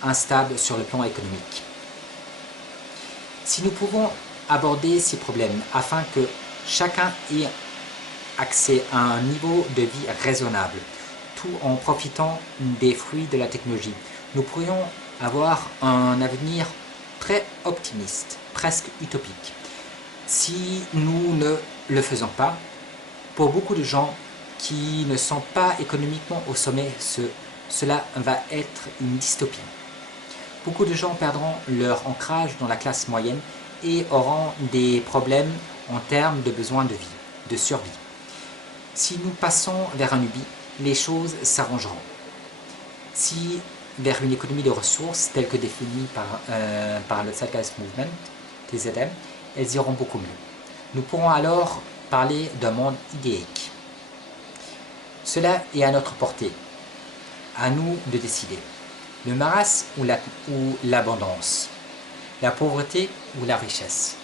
instables sur le plan économique. Si nous pouvons aborder ces problèmes afin que chacun ait accès à un niveau de vie raisonnable, tout en profitant des fruits de la technologie. Nous pourrions avoir un avenir très optimiste, presque utopique. Si nous ne le faisons pas, pour beaucoup de gens qui ne sont pas économiquement au sommet, cela va être une dystopie. Beaucoup de gens perdront leur ancrage dans la classe moyenne et auront des problèmes en termes de besoins de vie, de survie. Si nous passons vers un Ubi, les choses s'arrangeront. Si vers une économie de ressources, telle que définie par le Zeitgeist Movement, TZM, elles iront beaucoup mieux. Nous pourrons alors parler d'un monde idéique. Cela est à notre portée, à nous de décider. Le marasme ou l'abondance, la pauvreté ou la richesse.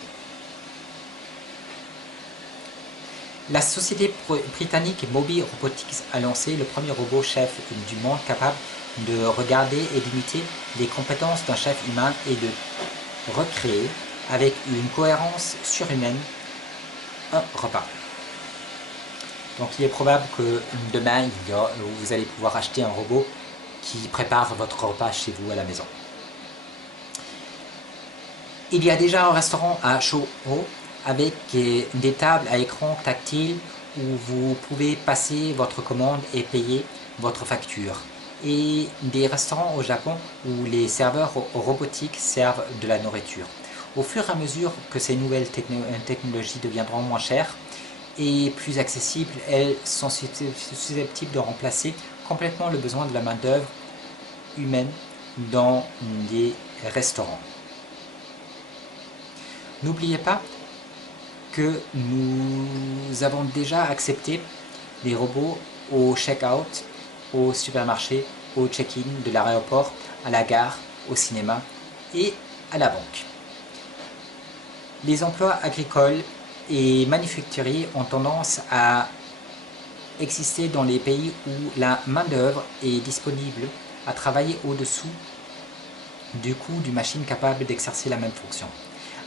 La société britannique Moby Robotics a lancé le premier robot chef du monde capable de regarder et d'imiter les compétences d'un chef humain et de recréer, avec une cohérence surhumaine, un repas. Donc il est probable que demain, vous allez pouvoir acheter un robot qui prépare votre repas chez vous à la maison. Il y a déjà un restaurant à Soho avec des tables à écran tactile où vous pouvez passer votre commande et payer votre facture. Et des restaurants au Japon où les serveurs robotiques servent de la nourriture. Au fur et à mesure que ces nouvelles technologies deviendront moins chères et plus accessibles, elles sont susceptibles de remplacer complètement le besoin de la main-d'œuvre humaine dans les restaurants. N'oubliez pas que nous avons déjà accepté les robots au check-out, au supermarché, au check-in de l'aéroport, à la gare, au cinéma et à la banque. Les emplois agricoles et manufacturiers ont tendance à exister dans les pays où la main-d'œuvre est disponible à travailler au-dessous du coût d'une machine capable d'exercer la même fonction.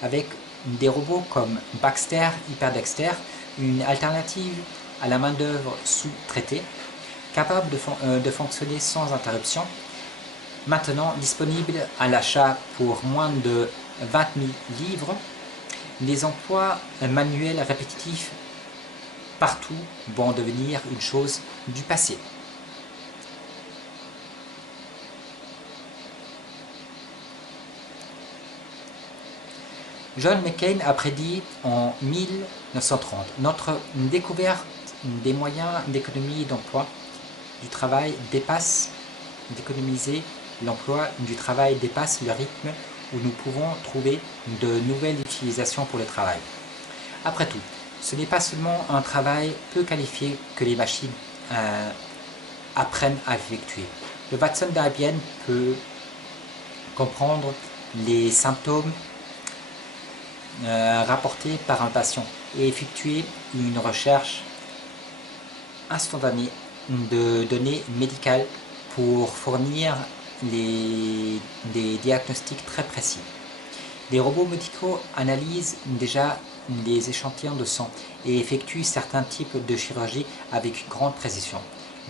Avec des robots comme Baxter Hyperdexter, une alternative à la main-d'œuvre sous-traitée, capable de fonctionner sans interruption, maintenant disponible à l'achat pour moins de 20 000 livres, les emplois manuels répétitifs partout vont devenir une chose du passé. John McCain a prédit en 1930 notre découverte des moyens d'économie d'emploi du travail d'économiser l'emploi du travail dépasse le rythme où nous pouvons trouver de nouvelles utilisations pour le travail. Après tout, ce n'est pas seulement un travail peu qualifié que les machines apprennent à effectuer. Le Watson d'IBM peut comprendre les symptômes rapportés par un patient et effectuer une recherche instantanée de données médicales pour fournir des diagnostics très précis. Les robots médicaux analysent déjà des échantillons de sang et effectuent certains types de chirurgie avec une grande précision.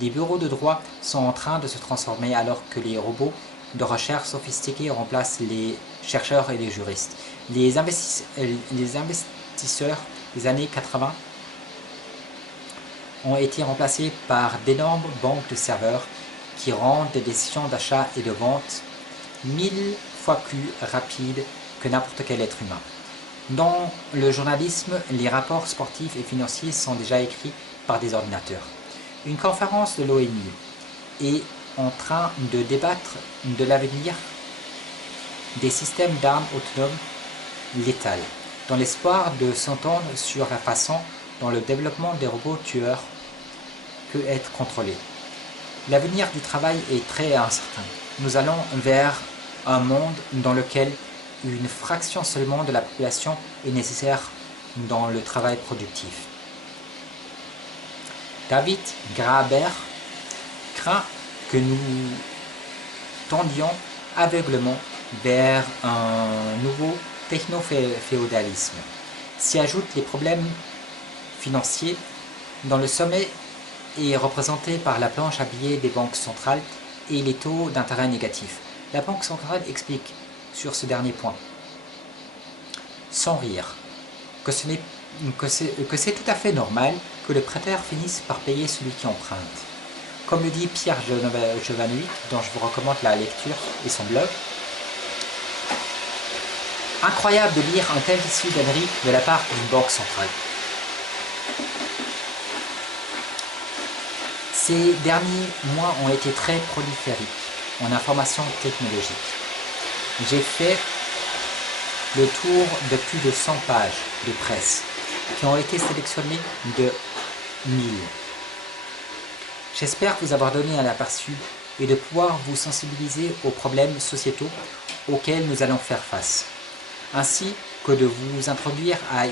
Les bureaux de droit sont en train de se transformer alors que les robots de recherche sophistiqués remplacent les chercheurs et les juristes. Les investisseurs des années 80 ont été remplacés par d'énormes banques de serveurs qui rendent des décisions d'achat et de vente 1000 fois plus rapides que n'importe quel être humain. Dans le journalisme, les rapports sportifs et financiers sont déjà écrits par des ordinateurs. Une conférence de l'ONU est en train de débattre de l'avenir des systèmes d'armes autonomes létales, dans l'espoir de s'entendre sur la façon dont le développement des robots tueurs peut être contrôlé. L'avenir du travail est très incertain. Nous allons vers un monde dans lequel une fraction seulement de la population est nécessaire dans le travail productif. David Graeber craint que nous tendions aveuglement vers un nouveau techno-féodalisme. S'y ajoutent les problèmes financiers dont le sommet est représenté par la planche à billets des banques centrales et les taux d'intérêt négatifs. La Banque centrale explique sur ce dernier point, sans rire, que c'est tout à fait normal que le prêteur finisse par payer celui qui emprunte. Comme le dit Pierre Jovanovic, dont je vous recommande la lecture et son blog, incroyable de lire un tel tissu d'ânerie de la part d'une banque centrale. Ces derniers mois ont été très prolifériques en information technologique. J'ai fait le tour de plus de 100 pages de presse qui ont été sélectionnées de 1000. J'espère vous avoir donné un aperçu et de pouvoir vous sensibiliser aux problèmes sociétaux auxquels nous allons faire face, ainsi que de vous introduire à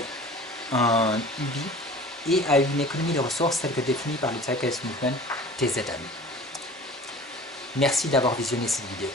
un UBI et à une économie de ressources telle que définie par le Zeitgeist Movement, TZM. Merci d'avoir visionné cette vidéo.